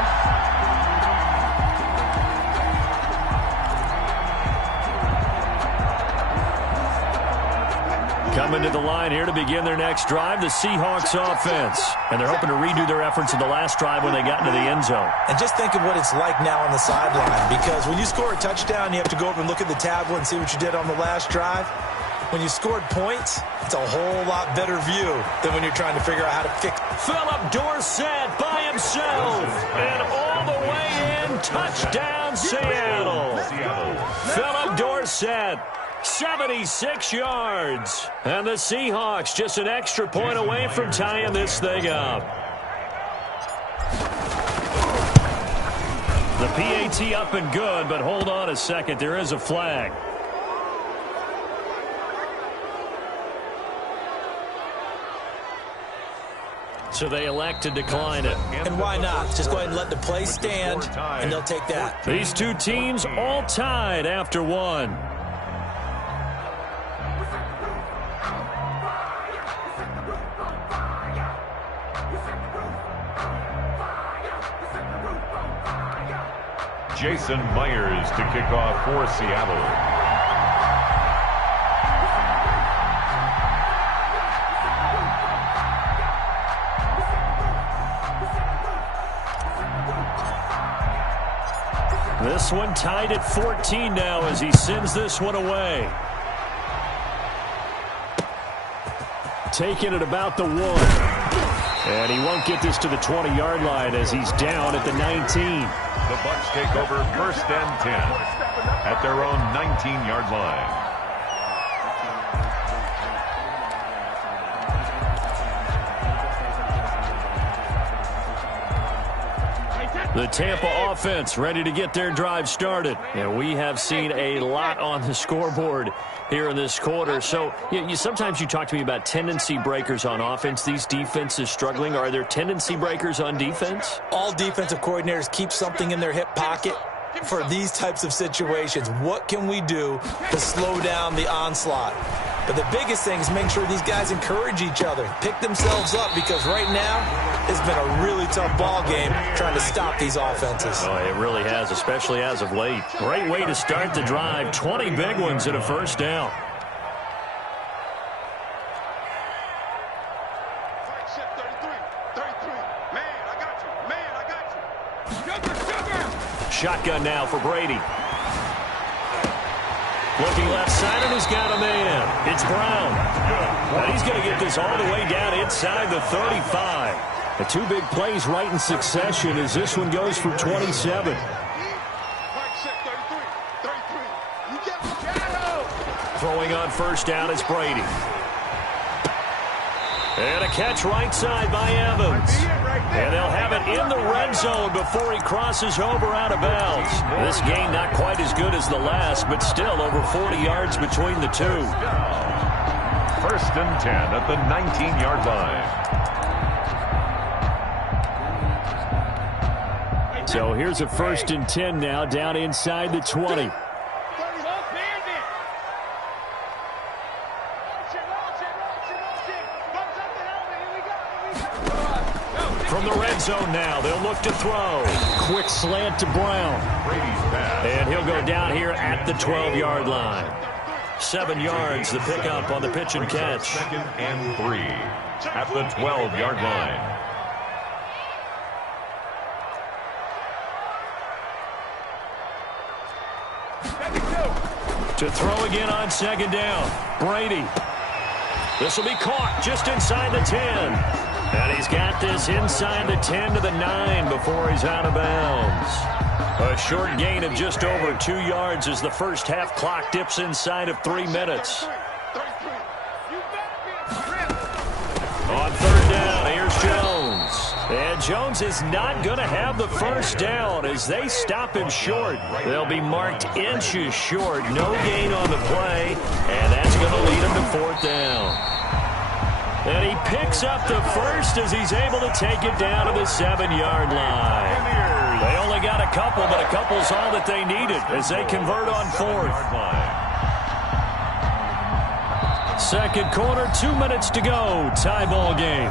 Coming to the line here to begin their next drive, the Seahawks offense. And they're hoping to redo their efforts in the last drive when they got into the end zone. And just think of what it's like now on the sideline, because when you score a touchdown, you have to go over and look at the tablet and see what you did on the last drive. When you scored points, it's a whole lot better view than when you're trying to figure out how to fix. Philip Dorsett by himself. And all the way in, touchdown Seattle. Philip Dorsett. 76 yards. And the Seahawks just an extra point away from tying this thing up. The PAT up and good, but hold on a second. There is a flag. So they elect to decline it. And why not? Just go ahead and let the play stand, and they'll take that. These two teams all tied after one. Jason Myers to kick off for Seattle. This one tied at 14 now as he sends this one away. Taking it about the 1. And he won't get this to the 20-yard line as he's down at the 19. The Bucs take over 1st and 10 at their own 19-yard line. The Tampa offense ready to get their drive started. And we have seen a lot on the scoreboard here in this quarter. So sometimes you talk to me about tendency breakers on offense. These defenses struggling. Are there tendency breakers on defense? All defensive coordinators keep something in their hip pocket for these types of situations. What can we do to slow down the onslaught? But the biggest thing is make sure these guys encourage each other, pick themselves up, because right now it's been a really tough ball game trying to stop these offenses. Oh, it really has, especially as of late. Great way to start the drive. 20 big ones at a 1st down. shotgun now for Brady. Looking left side, and he's got a man. It's Brown. And he's going to get this all the way down inside the 35. The two big plays right in succession as this one goes for 27. Throwing on first down is Brady. And a catch right side by Evans. And they'll have it in the red zone before he crosses over out of bounds. This game not quite as good as the last, but still over 40 yards between the two. First and 10 at the 19-yard line. So here's a first and 10 now down inside the 20. From the red zone now, they'll look to throw. Quick slant to Brown. And he'll go down here at the 12-yard line. 7 yards, the pickup on the pitch and catch. Second and 3 at the 12-yard line. To throw again on second down. Brady. This will be caught just inside the 10. And he's got this inside the 10 to the 9 before he's out of bounds. A short gain of just over 2 yards as the first half clock dips inside of 3 minutes. On third down, here's Jones. And Jones is not going to have the first down as they stop him short. They'll be marked inches short. No gain on the play, and that's going to lead him to fourth down. And he picks up the first as he's able to take it down to the 7-yard line. They only got a couple, but a couple's all that they needed as they convert on fourth. Second quarter, 2 minutes to go. Tie ball game.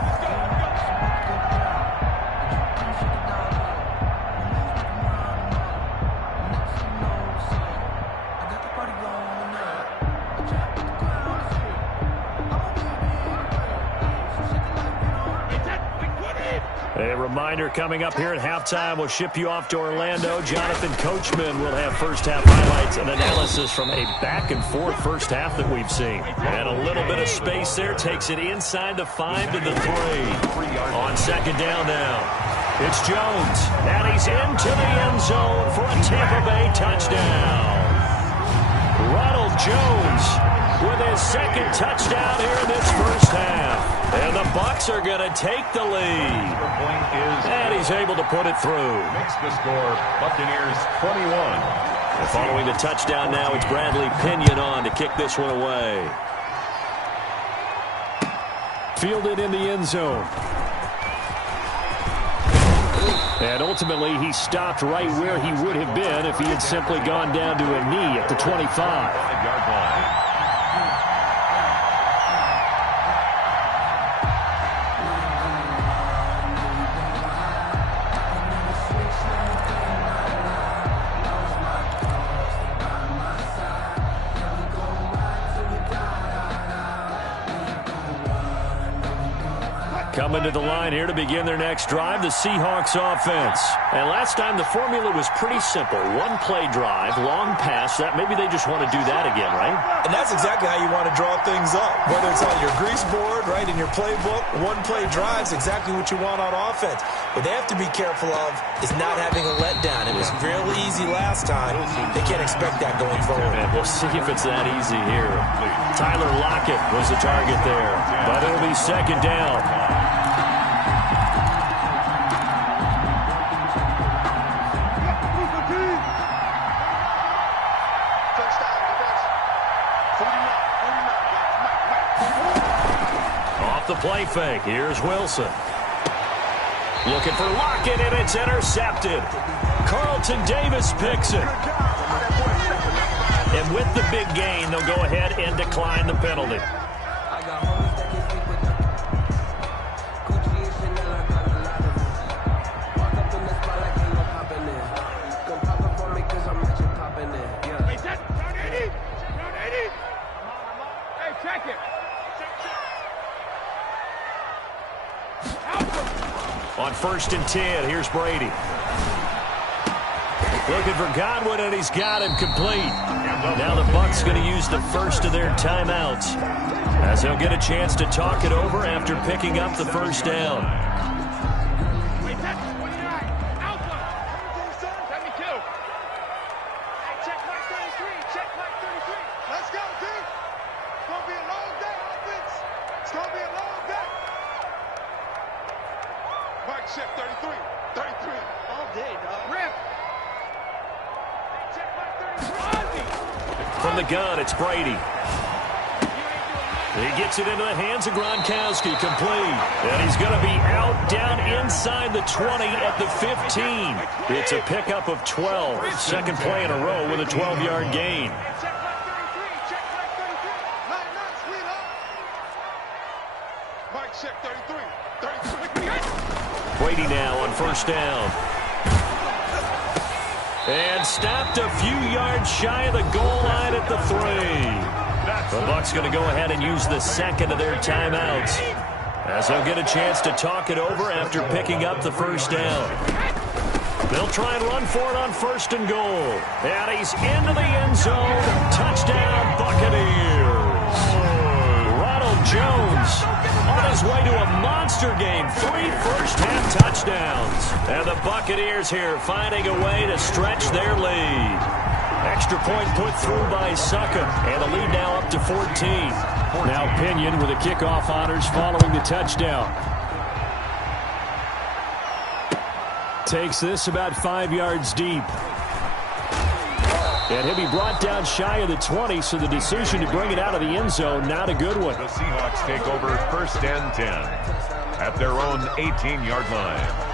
A reminder coming up here at halftime. We'll ship you off to Orlando. Jonathan Coachman will have first half highlights and analysis from a back-and-forth first half that we've seen. And a little bit of space there takes it inside the 5 to the 3. On second down now. It's Jones. And he's into the end zone for a Tampa Bay touchdown. Ronald Jones with his second touchdown here in this first half. And the Bucs are going to take the lead. And he's able to put it through. Makes the score Buccaneers 21. And following the touchdown now, it's Bradley Pinion on to kick this one away. Fielded in the end zone. And ultimately, he stopped right where he would have been if he had simply gone down to a knee at the 25. 5-yard line. Coming to the line here to begin their next drive, the Seahawks offense. And last time the formula was pretty simple. One play drive, long pass. That maybe they just want to do that again, right? And that's exactly how you want to draw things up. Whether it's on your grease board, right, in your playbook, one play drive is exactly what you want on offense. What they have to be careful of is not having a letdown. It was fairly easy last time. They can't expect that going forward. And we'll see if it's that easy here. Tyler Lockett was the target there. But it'll be second down. Off the play fake. Here's Wilson. Looking for Lockett, and it's intercepted. Carlton Davis picks it. And with the big gain, they'll go ahead and decline the penalty. On 1st and 10, here's Brady. Looking for Godwin, and he's got him complete. Now the Bucs going to use the first of their timeouts, as they'll get a chance to talk it over after picking up the first down. Check 33. 33. All day, dog. Rip. Check my 33. From the gun, it's Brady. He gets it into the hands of Gronkowski, complete. And he's going to be out down inside the 20 at the 15. It's a pickup of 12. Second play in a row with a 12-yard gain. Check my 33. Mike, check 33. 33. Brady now on first down. And stopped a few yards shy of the goal line at the 3. The Bucs going to go ahead and use the second of their timeouts, as they'll get a chance to talk it over after picking up the first down. They'll try and run for it on first and goal. And he's into the end zone. Touchdown, Buccaneers. Ronald Jones on his way to a monster game. 3 first-half touchdowns. And the Buccaneers here finding a way to stretch their lead. Extra point put through by Succa. And the lead now up to 14. Now Pinion with the kickoff honors following the touchdown. Takes this about 5 yards deep. And he'll be brought down shy of the 20, so the decision to bring it out of the end zone, not a good one. The Seahawks take over first and 10 at their own 18-yard line.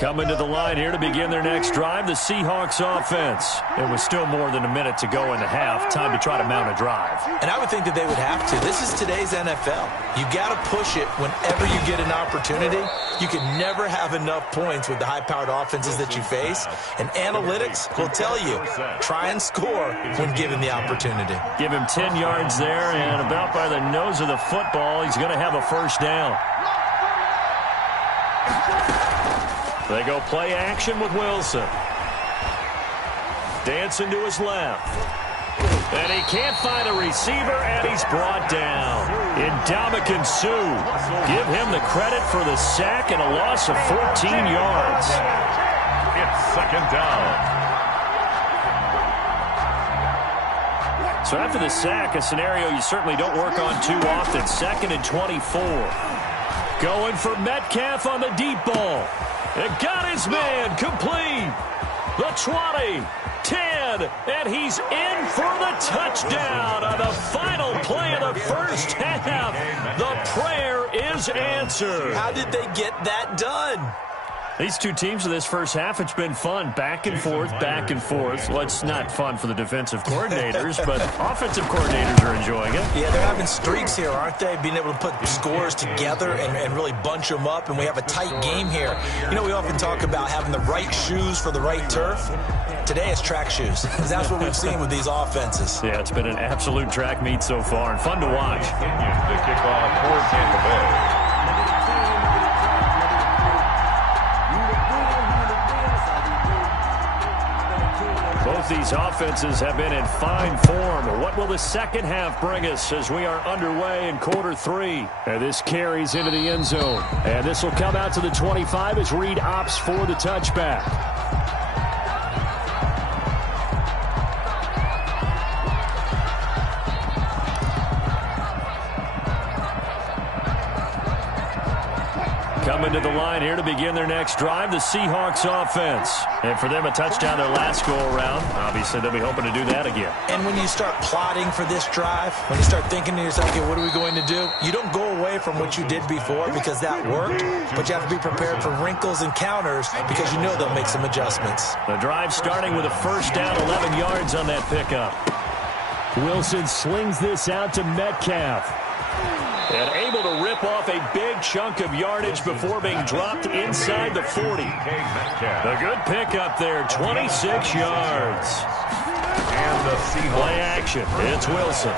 Coming to the line here to begin their next drive, the Seahawks offense. It was still more than a minute to go in the half. Time to try to mount a drive. And I would think that they would have to. This is today's NFL. You got to push it whenever you get an opportunity. You can never have enough points with the high-powered offenses that you face. And analytics will tell you, try and score when given the opportunity. Give him 10 yards there, and about by the nose of the football, he's going to have a first down. They go play action with Wilson. Dancing to his left. And he can't find a receiver, and he's brought down. Ndamukong Suh. Give him the credit for the sack and a loss of 14 yards. It's second down. So after the sack, a scenario you certainly don't work on too often. 2nd and 24. Going for Metcalf on the deep ball. And got his man complete. The 20, 10, and he's in for the touchdown on the final play of the first half. The prayer is answered. How did they get that done? These two teams in this first half, it's been fun. Back and forth, back and forth. Well, it's not fun for the defensive coordinators, but offensive coordinators are enjoying it. Yeah, they're having streaks here, aren't they? Being able to put scores together and really bunch them up, and we have a tight game here. You know, we often talk about having the right shoes for the right turf. Today it's track shoes. That's what we've seen with these offenses. Yeah, it's been an absolute track meet so far, and fun to watch. The kickoff for Tampa Bay. Both these offenses have been in fine form. What will the second half bring us as we are underway in quarter 3? And this carries into the end zone. And this will come out to the 25 as Reed opts for the touchback. Coming to the line here to begin their next drive, the Seahawks offense. And for them, a touchdown their last go-around. Obviously, they'll be hoping to do that again. And when you start plotting for this drive, when you start thinking to yourself, okay, what are we going to do? You don't go away from what you did before because that worked, but you have to be prepared for wrinkles and counters because you know they'll make some adjustments. The drive starting with a first down, 11 yards on that pickup. Wilson slings this out to Metcalf. And able to rip off a big chunk of yardage before being dropped inside the 40. A good pickup there, 26 yards. And the Seahawks play action. It's Wilson.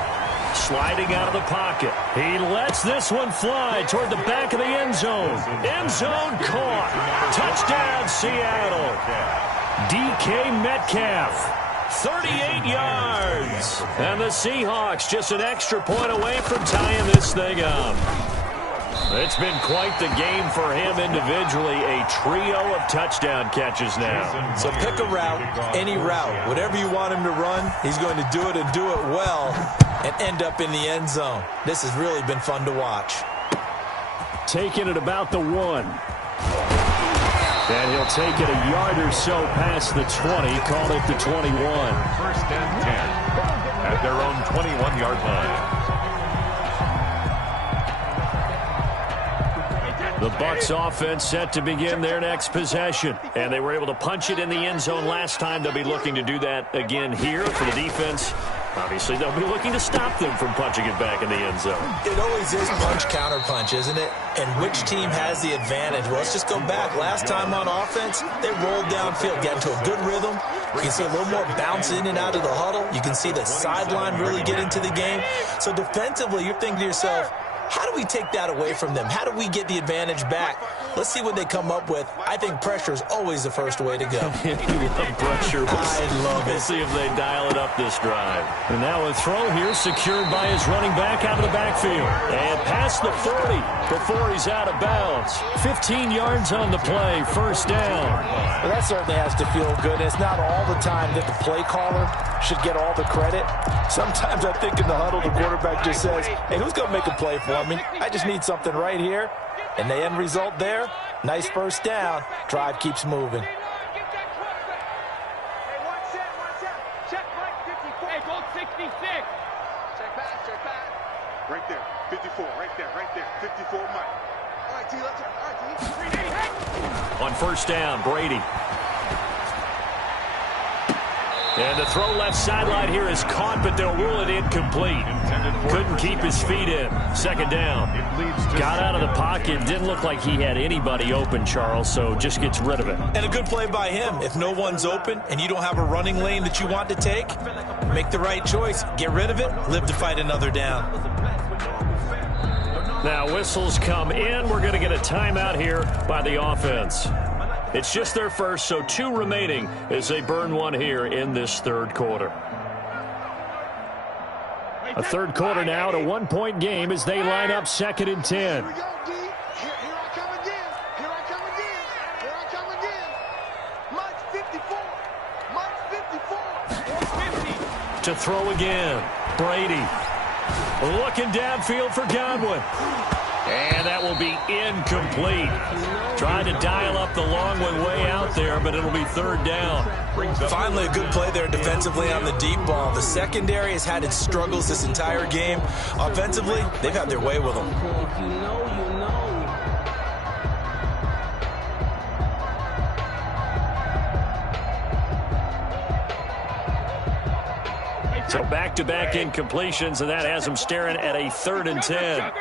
sliding out of the pocket. He lets this one fly toward the back of the end zone. End zone caught. Touchdown, Seattle. DK Metcalf. 38 yards. And the Seahawks just an extra point away from tying this thing up. It's been quite the game for him individually. A trio of touchdown catches now. So pick a route, any route. Whatever you want him to run, he's going to do it and do it well and end up in the end zone. This has really been fun to watch. Taking it about the 1. And he'll take it a yard or so past the 20, call it the 21. First and 10 at their own 21-yard line. The Bucs offense set to begin their next possession. And they were able to punch it in the end zone last time. They'll be looking to do that again here for the defense. Obviously, they'll be looking to stop them from punching it back in the end zone. It always is punch-counter-punch, isn't it? And which team has the advantage? Well, let's just go back. Last time on offense, they rolled downfield, got into a good rhythm. You can see a little more bounce in and out of the huddle. You can see the sideline really get into the game. So defensively, you're thinking to yourself, how do we take that away from them? How do we get the advantage back? Let's see what they come up with. I think pressure is always the first way to go. You love pressure. I love it. We'll see if they dial it up this drive. And now a throw here secured by his running back out of the backfield. And past the 40 before he's out of bounds. 15 yards on the play, first down. Well, that certainly has to feel good. It's not all the time that the play caller should get all the credit. Sometimes I think in the huddle, the quarterback just says, hey, who's going to make a play for me? I just need something right here. And the end result there, nice first down. Drive keeps moving. Hey, watch that, watch out. Check right 54. Hey, go 66. Check pass. Right there, 54, right there. 54, Mike. All right, T, let's turn. All right, T. On first down, Brady. And the throw left sideline here is caught, but they'll rule it incomplete. Couldn't keep his feet in. Second down. Got out of the pocket. Didn't look like he had anybody open, Charles, so just gets rid of it. And a good play by him. If no one's open and you don't have a running lane that you want to take, make the right choice. Get rid of it. Live to fight another down. Now whistles come in. We're going to get a timeout here by the offense. It's just their first, so 2 remaining as they burn one here in this third quarter. A third quarter now at a 1-point game as they line up second and 10. Here we go, D. Here I come again. Mike's 54. Mike's 54. To throw again. Brady looking downfield for Godwin. And that will be incomplete. Trying to dial up the long one way out there, but it'll be third down. Finally, a good play there defensively on the deep ball. The secondary has had its struggles this entire game. Offensively, they've had their way with them. So back-to-back incompletions, and that has them staring at a 3rd and 10.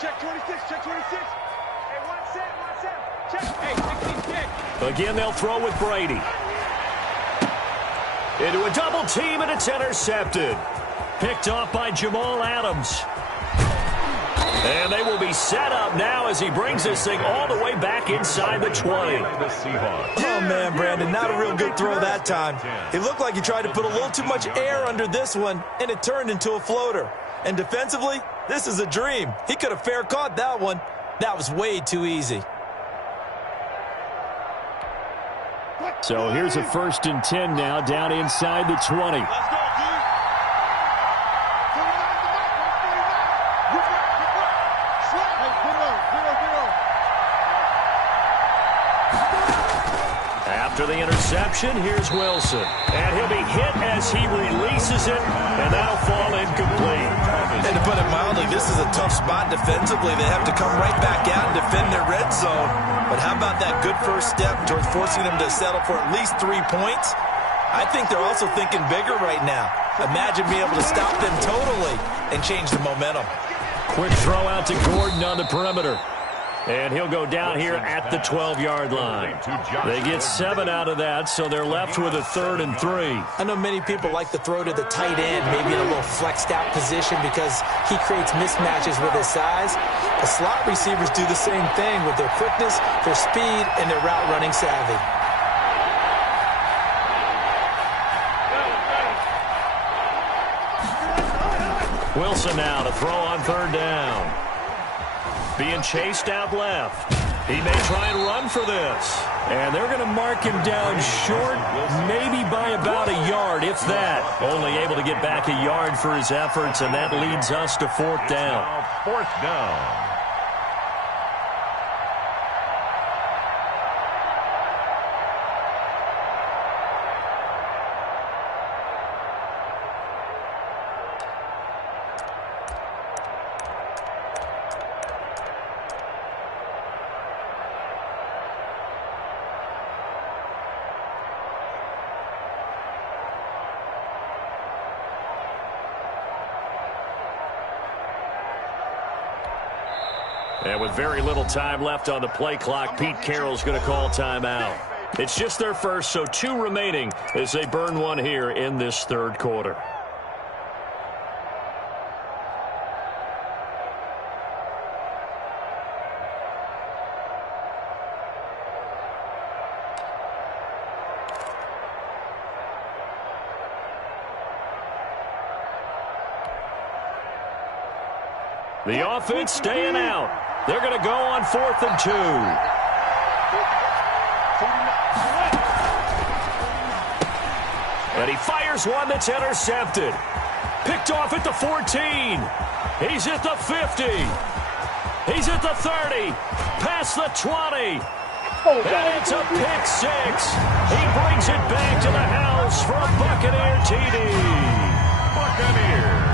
Check 26, check 26. Hey, watch that. Check. Hey, 66. Again, they'll throw with Brady. Into a double team, and it's intercepted. Picked off by Jamal Adams. And they will be set up now as he brings this thing all the way back inside the 20. Oh, man, Brandon, not a real good throw that time. It looked like he tried to put a little too much air under this one, and it turned into a floater. And defensively, this is a dream. He could have fair caught that one. That was way too easy. So here's a 1st and 10 now down inside the 20. Let's go, dude. After the interception, here's Wilson. And he'll be hit as he releases it, and that'll fall incomplete. And to put it mildly, this is a tough spot defensively. They have to come right back out and defend their red zone. But how about that good first step towards forcing them to settle for at least 3 points? I think they're also thinking bigger right now. Imagine being able to stop them totally and change the momentum. Quick throw out to Gordon on the perimeter. And he'll go down here at the 12-yard line. They get 7 out of that, so they're left with a 3rd and 3. I know many people like to throw to the tight end, maybe in a little flexed out position because he creates mismatches with his size. The slot receivers do the same thing with their quickness, their speed, and their route running savvy. Wilson now to throw on 3rd down. Being chased out left. He may try and run for this. And they're going to mark him down short, maybe by about a yard, if that. Only able to get back a yard for his efforts, and that leads us to 4th down. 4th down. And with very little time left on the play clock, Pete Carroll's going to call timeout. It's just their first, so 2 remaining as they burn one here in this 3rd quarter. The offense staying out. They're going to go on 4th and 2. And he fires one that's intercepted. Picked off at the 14. He's at the 50. He's at the 30. Past the 20. And it's a pick 6. He brings it back to the house for a Buccaneer TD. Buccaneers.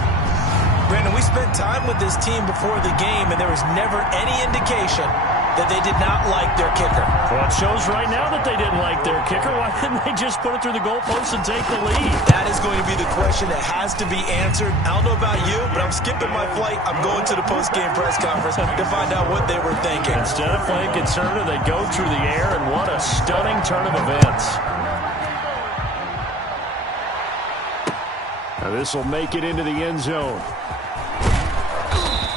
Brandon, we spent time with this team before the game, and there was never any indication that they did not like their kicker. Well, it shows right now that they didn't like their kicker. Why didn't they just put it through the goalpost and take the lead? That is going to be the question that has to be answered. I don't know about you, but I'm skipping my flight. I'm going to the post-game press conference to find out what they were thinking. Instead of playing conservative, they go through the air, and what a stunning turn of events. Now this will make it into the end zone.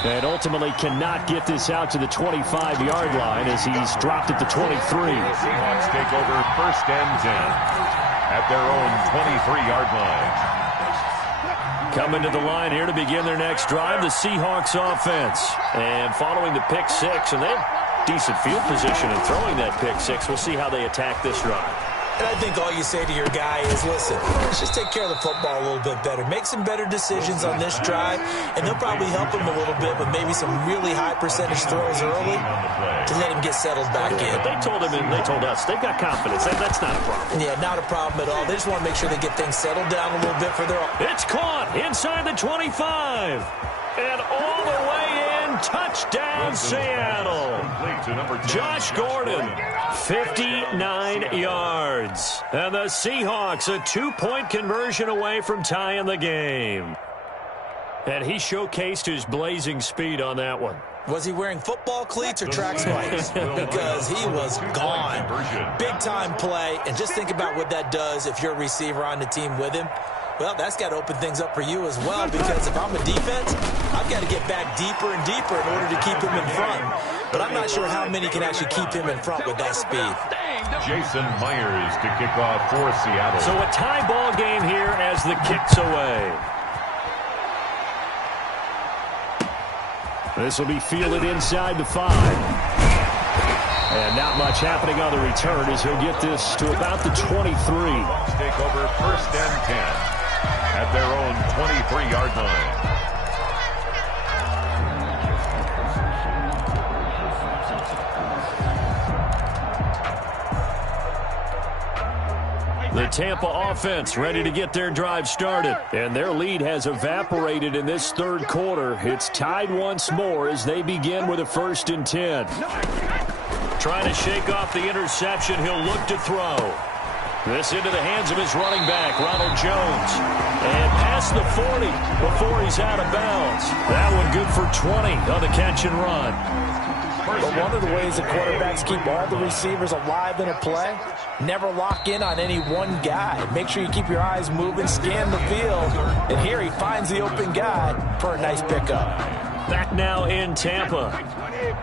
And ultimately cannot get this out to the 25-yard line as he's dropped at the 23. Seahawks take over 1st and 10 at their own 23-yard line. Coming to the line here to begin their next drive, the Seahawks offense. And following the pick 6, and they have decent field position in throwing that pick 6. We'll see how they attack this drive. And I think all you say to your guy is, listen, let's just take care of the football a little bit better. Make some better decisions on this drive, and they'll probably help him a little bit with maybe some really high percentage throws early to let him get settled back in. But they told him and they told us they've got confidence. That's not a problem. Yeah, not a problem at all. They just want to make sure they get things settled down a little bit for their... It's caught inside the 25. And all the way in, touchdown Seattle. Josh Gordon, 59 yards. And the Seahawks a 2-point conversion away from tying the game. And he showcased his blazing speed on that one. Was he wearing football cleats or track spikes? Because he was gone. Big-time play. And just think about what that does if you're a receiver on the team with him. Well, that's got to open things up for you as well, because if I'm a defense, I've got to get back deeper and deeper in order to keep him in front. But I'm not sure how many can actually keep him in front with that speed. Jason Myers to kick off for Seattle. So a tie ball game here as the kick's away. This will be fielded inside the 5. And not much happening on the return as he'll get this to about the 23. Bucs take over 1st and 10 at their own 23-yard line. The Tampa offense ready to get their drive started. And their lead has evaporated in this 3rd quarter. It's tied once more as they begin with a 1st and 10. Trying to shake off the interception. He'll look to throw. This into the hands of his running back, Ronald Jones. And past the 40 before he's out of bounds. That one good for 20 on the catch and run. But one of the ways that quarterbacks keep all the receivers alive in a play. Never lock in on any one guy. Make sure you keep your eyes moving, scan the field. And here he finds the open guy for a nice pickup. Back now in Tampa.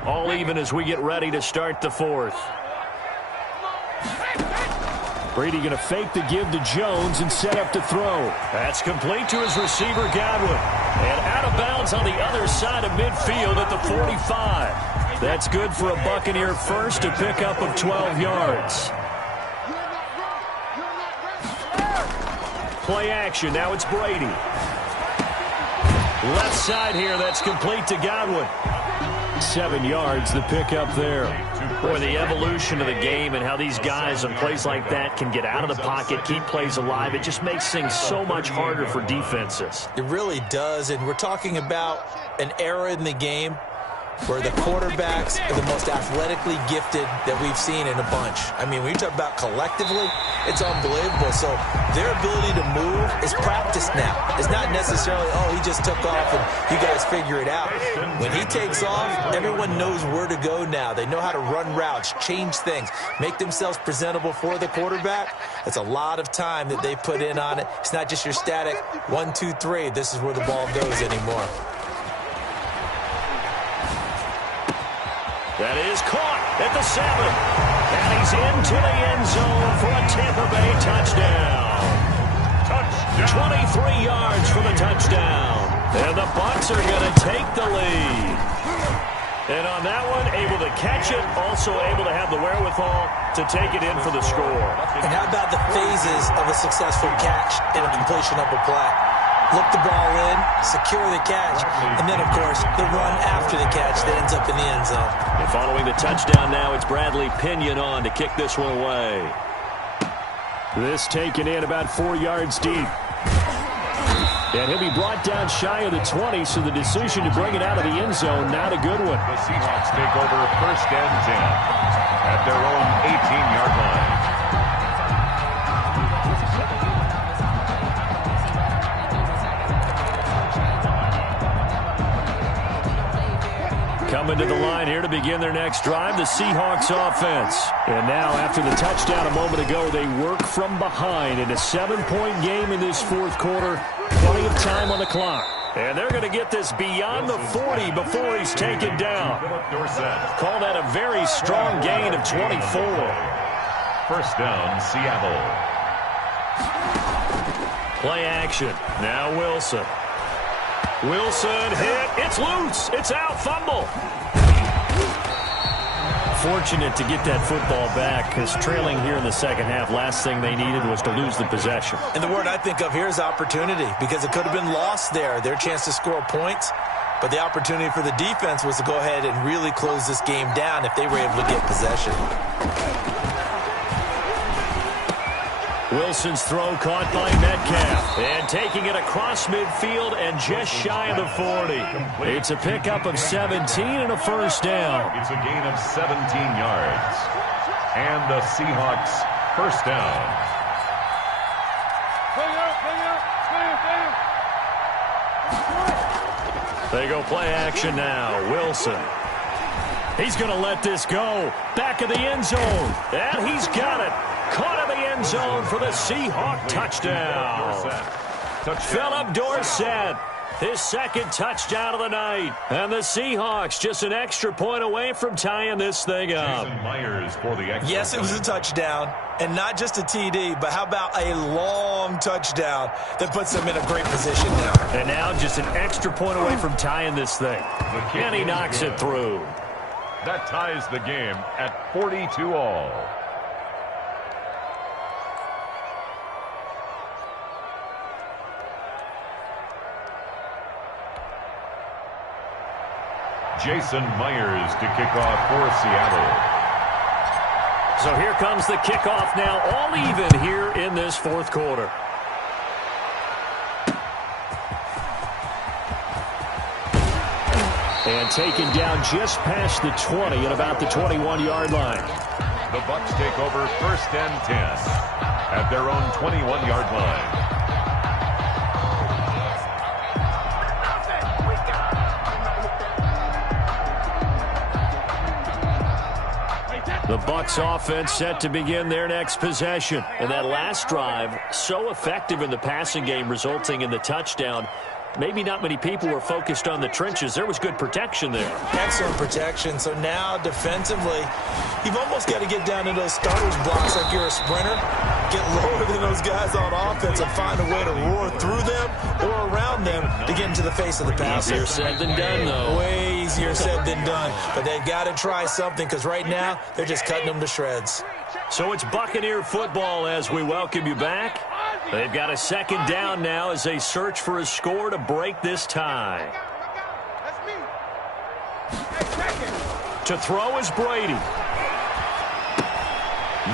All even as we get ready to start the fourth. Brady going to fake the give to Jones and set up to throw. That's complete to his receiver, Godwin. And out of bounds on the other side of midfield at the 45. That's good for a Buccaneer first, a pickup of 12 yards. Play action. Now it's Brady. Left side here. That's complete to Godwin. 7 yards, the pickup there. Boy, the evolution of the game and how these guys on plays like that can get out of the pocket, keep plays alive, it just makes things so much harder for defenses. It really does, and we're talking about an era in the game where the quarterbacks are the most athletically gifted that we've seen in a bunch. I mean, when you talk about collectively, it's unbelievable. So their ability to move is practiced now. It's not necessarily, oh, he just took off and you guys figure it out. When he takes off, everyone knows where to go now. They know how to run routes, change things, make themselves presentable for the quarterback. It's a lot of time that they put in on it. It's not just your static 1, 2, 3. This is where the ball goes anymore. That is caught at the 7. And he's into the end zone for a Tampa Bay touchdown. 23 yards for the touchdown. And the Bucs are going to take the lead. And on that one, able to catch it, also able to have the wherewithal to take it in for the score. And how about the phases of a successful catch and a completion of a play? Look the ball in, secure the catch, and then, of course, the run after the catch that ends up in the end zone. And following the touchdown now, it's Bradley Pinion on to kick this one away. This taken in about 4 yards deep. And he'll be brought down shy of the 20, so the decision to bring it out of the end zone, not a good one. The Seahawks take over first and 10 at their own 18-yard line. Coming to the line here to begin their next drive, the Seahawks offense. And now, after the touchdown a moment ago, they work from behind in a 7-point game in this fourth quarter. Plenty of time on the clock. And they're going to get this beyond the 40 before he's taken down. Call that a very strong gain of 24. First down, Seattle. Play action. Now Wilson. Wilson hit. It's loose. It's out. Fumble. Fortunate to get that football back because trailing here in the second half, last thing they needed was to lose the possession. And the word I think of here is opportunity because it could have been lost there. Their chance to score points. But the opportunity for the defense was to go ahead and really close this game down if they were able to get possession. Wilson's throw caught by Metcalf. And taking it across midfield and just shy of the 40. It's a pickup of 17 and a first down. It's a gain of 17 yards. And the Seahawks first down. They go play action now. Wilson. He's going to let this go. Back of the end zone. And he's got it. Caught in the end zone for the Seahawk touchdown. Philip Dorsett, his second touchdown of the night. And the Seahawks just an extra point away from tying this thing up. Myers for the extra yes, it was a touchdown. And not just a TD, but how about a long touchdown that puts them in a great position now. And now just an extra point away from tying this thing. And he knocks it through. That ties the game at 42-all. Jason Myers to kick off for Seattle. So here comes the kickoff now, all even here in this fourth quarter. And taken down just past the 20 at about the 21-yard line. The Bucs take over first and 10 at their own 21-yard line. The Bucs offense set to begin their next possession. And that last drive, so effective in the passing game, resulting in the touchdown. Maybe not many people were focused on the trenches. There was good protection there. Excellent protection. So now defensively, you've almost got to get down to those starters blocks like you're a sprinter. Get lower than those guys on offense and find a way to roar through them or around them to get into the face of the passer. Easier said than done, though. Way easier said than done. But they've got to try something because right now they're just cutting them to shreds. So it's Buccaneer football as we welcome you back. They've got a second down now as they search for a score to break this tie. To throw is Brady.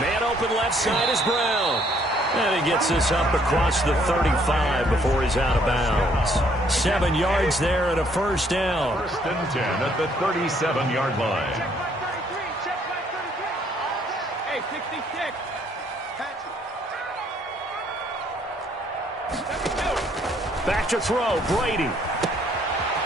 Man open left side is Brown. And he gets this up across the 35 before he's out of bounds. 7 yards there and a first down. First and 10 at the 37-yard line. Hey, 66. Back to throw, Brady.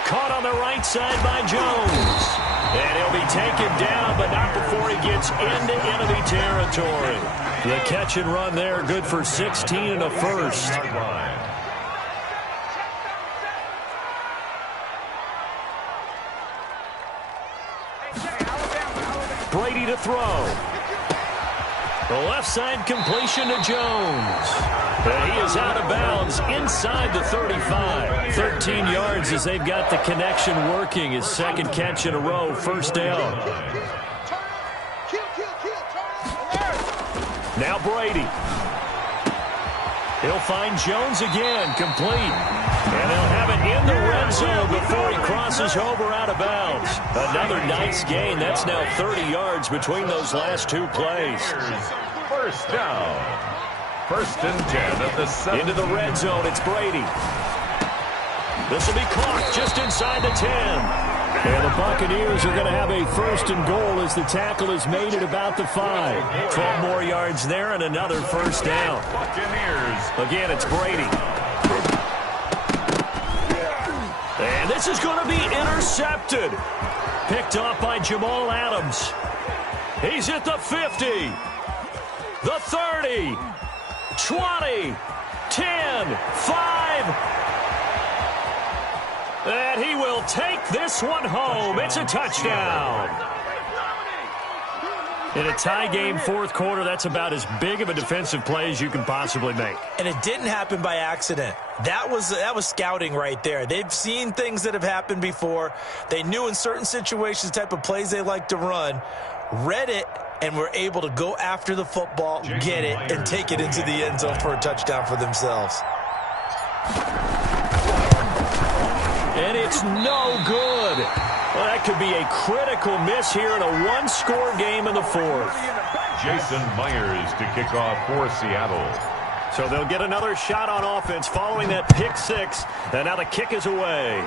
Caught on the right side by Jones. And he'll be taken down, but not before he gets into enemy territory. The catch and run there, good for 16 and a first. Brady to throw. The left side completion to Jones. And he is out of bounds inside the 35. 13 yards as they've got the connection working. His second catch in a row, first down. Now Brady. He'll find Jones again, complete. And they'll have it in the red zone before he crosses over out of bounds. Another nice gain. That's now 30 yards between those last two plays. First down. First and 10 at the 7. Into the red zone, it's Brady. This will be caught just inside the 10. And the Buccaneers are going to have a first and goal as the tackle is made at about the 5. 12 more yards there and another first down. Buccaneers. Again, it's Brady. And this is going to be intercepted. Picked off by Jamal Adams. He's at the 50. The 30. 20. 10. 5. And he will take this one home. It's a touchdown. In a tie game, fourth quarter, that's about as big of a defensive play as you can possibly make. And it didn't happen by accident. That was scouting right there. They've seen things that have happened before. They knew in certain situations the type of plays they like to run, read it, and were able to go after the football, get it, and take it into the end zone for a touchdown for themselves. And it's no good. Well, that could be a critical miss here in a one-score game in the fourth. Jason Myers to kick off for Seattle. So they'll get another shot on offense following that pick six. And now the kick is away.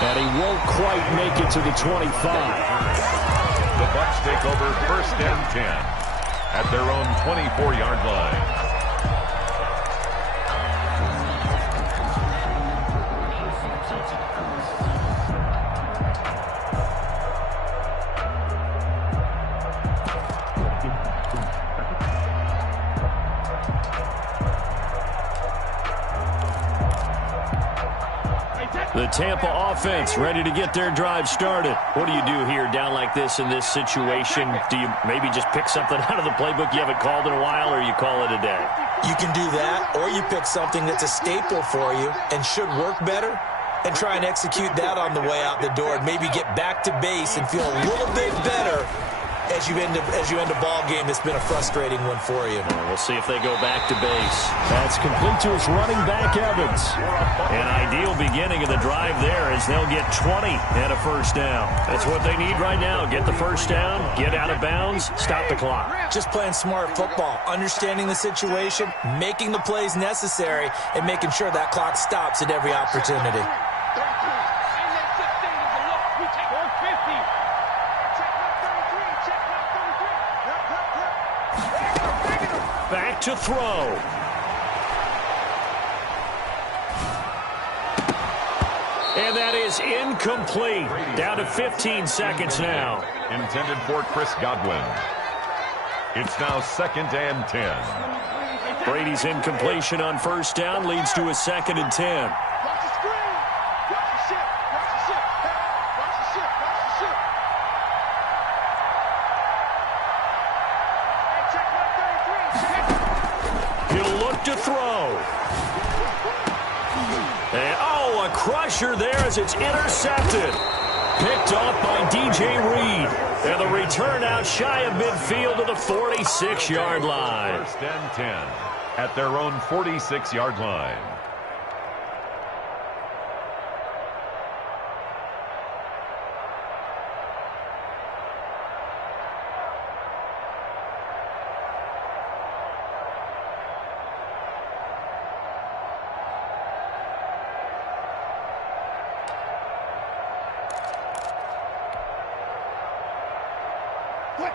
And he won't quite make it to the 25. The Bucs take over first and 10 at their own 24-yard line. The Tampa offense ready to get their drive started. What do you do here down like this in this situation? Do you maybe just pick something out of the playbook you haven't called in a while, or you call it a day? You can do that, or you pick something that's a staple for you and should work better and try and execute that on the way out the door and maybe get back to base and feel a little bit better as you end a ball game that's been a frustrating one for you. We'll see if they go back to base. That's complete to his running back, Evans. An ideal beginning of the drive there as they'll get 20 and a first down. That's what they need right now. Get the first down, get out of bounds, stop the clock. Just playing smart football, understanding the situation, making the plays necessary, and making sure that clock stops at every opportunity. Back to throw. And that is incomplete. Down to 15 seconds now. Intended for Chris Godwin. It's now 2nd and 10. Brady's incompletion on first down leads to a 2nd and 10. Watch the screen. Watch the ship. Watch the ship. Watch the ship. Watch the ship. Hey, check 133. He'll look to throw. And, oh, a crusher there as it's intercepted. Picked off by DJ Reed. And the return out shy of midfield to the 46-yard line. 1st and 10 at their own 46-yard line.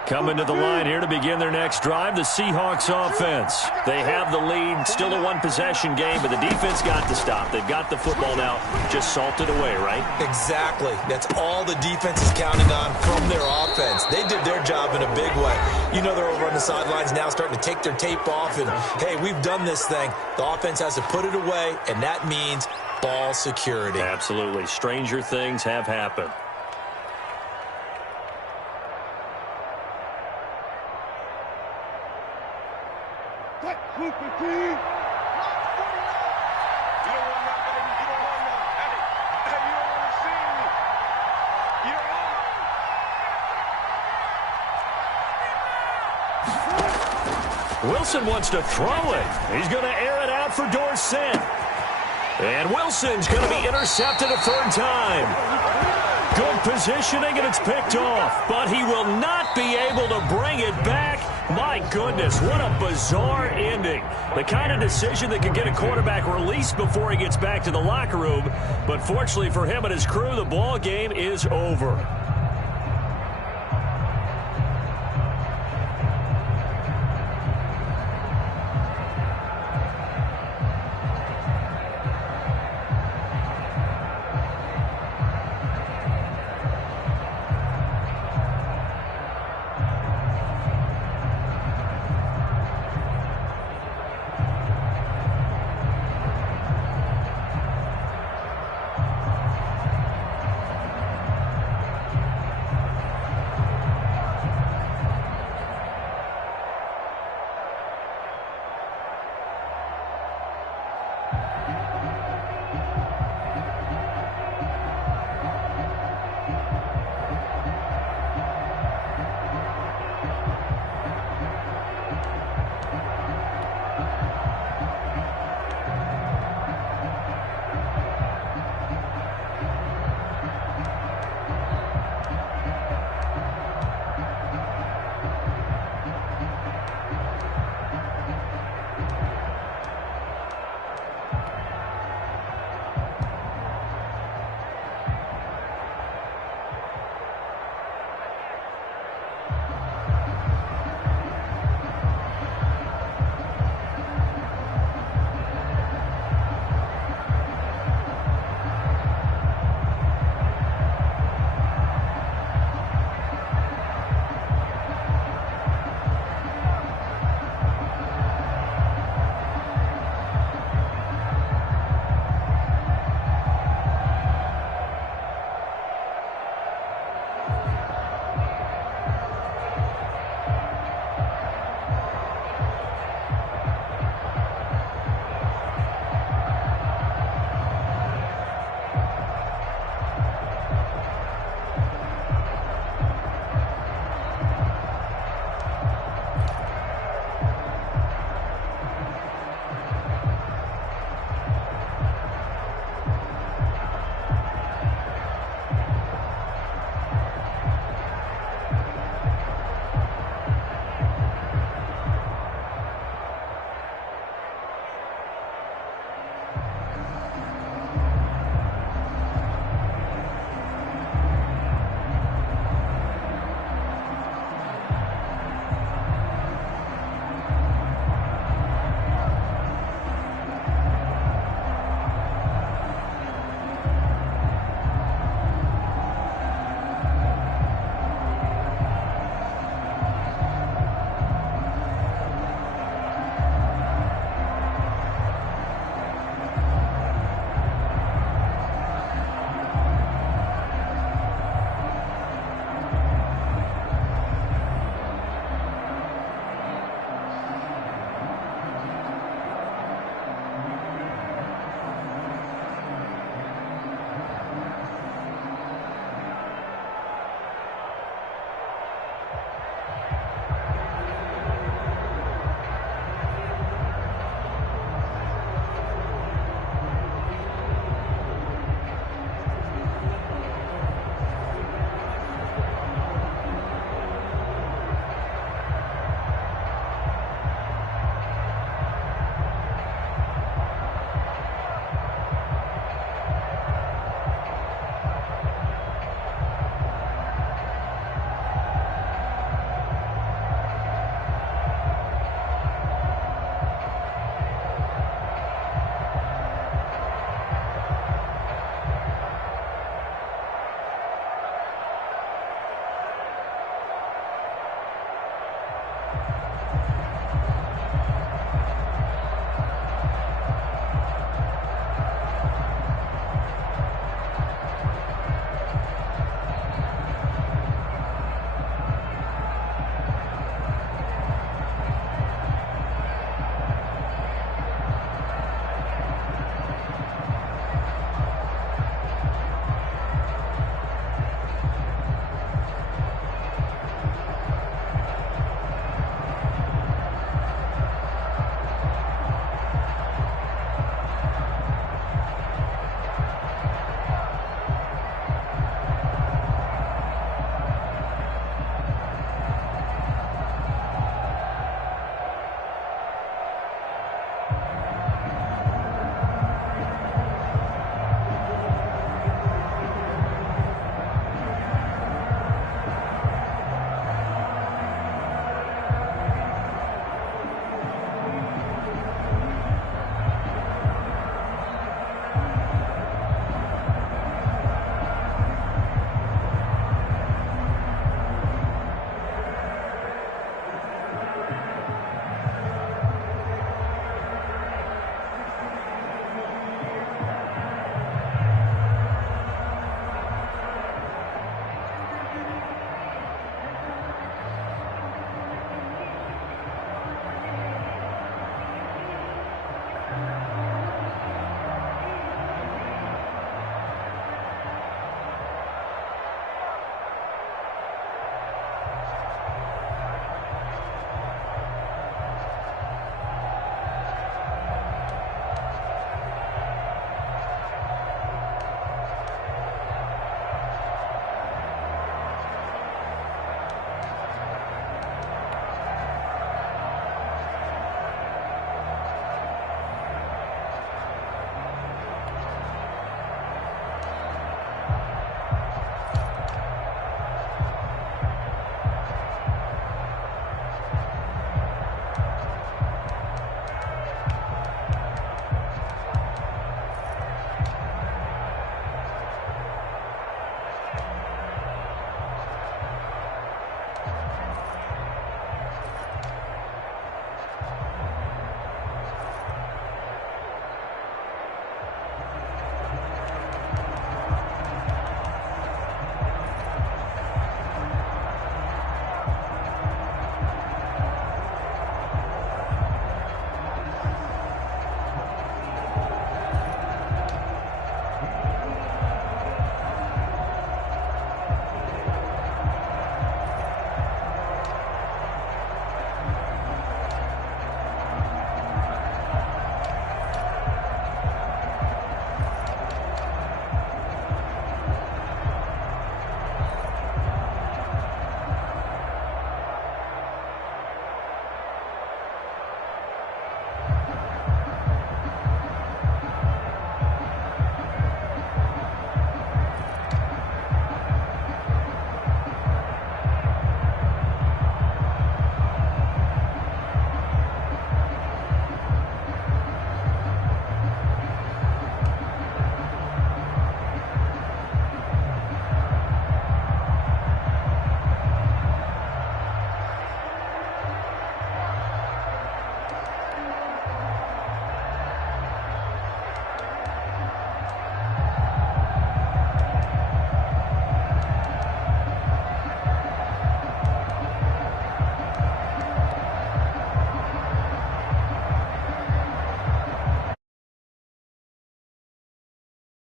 Coming to the line here to begin their next drive, the Seahawks offense. They have the lead, still a one-possession game, but the defense got to stop. They've got the football now, just salted away, right? Exactly. That's all the defense is counting on from their offense. They did their job in a big way. You know they're over on the sidelines now starting to take their tape off, and, hey, we've done this thing. The offense has to put it away, and that means ball security. Absolutely. Stranger things have happened. Wilson wants to throw it. He's going to air it out for Dorsett. And Wilson's going to be intercepted a 3rd time. Good positioning, and it's picked off. But he will not be able to bring it back. My goodness, what a bizarre ending. The kind of decision that could get a quarterback released before he gets back to the locker room. But fortunately for him and his crew, the ball game is over.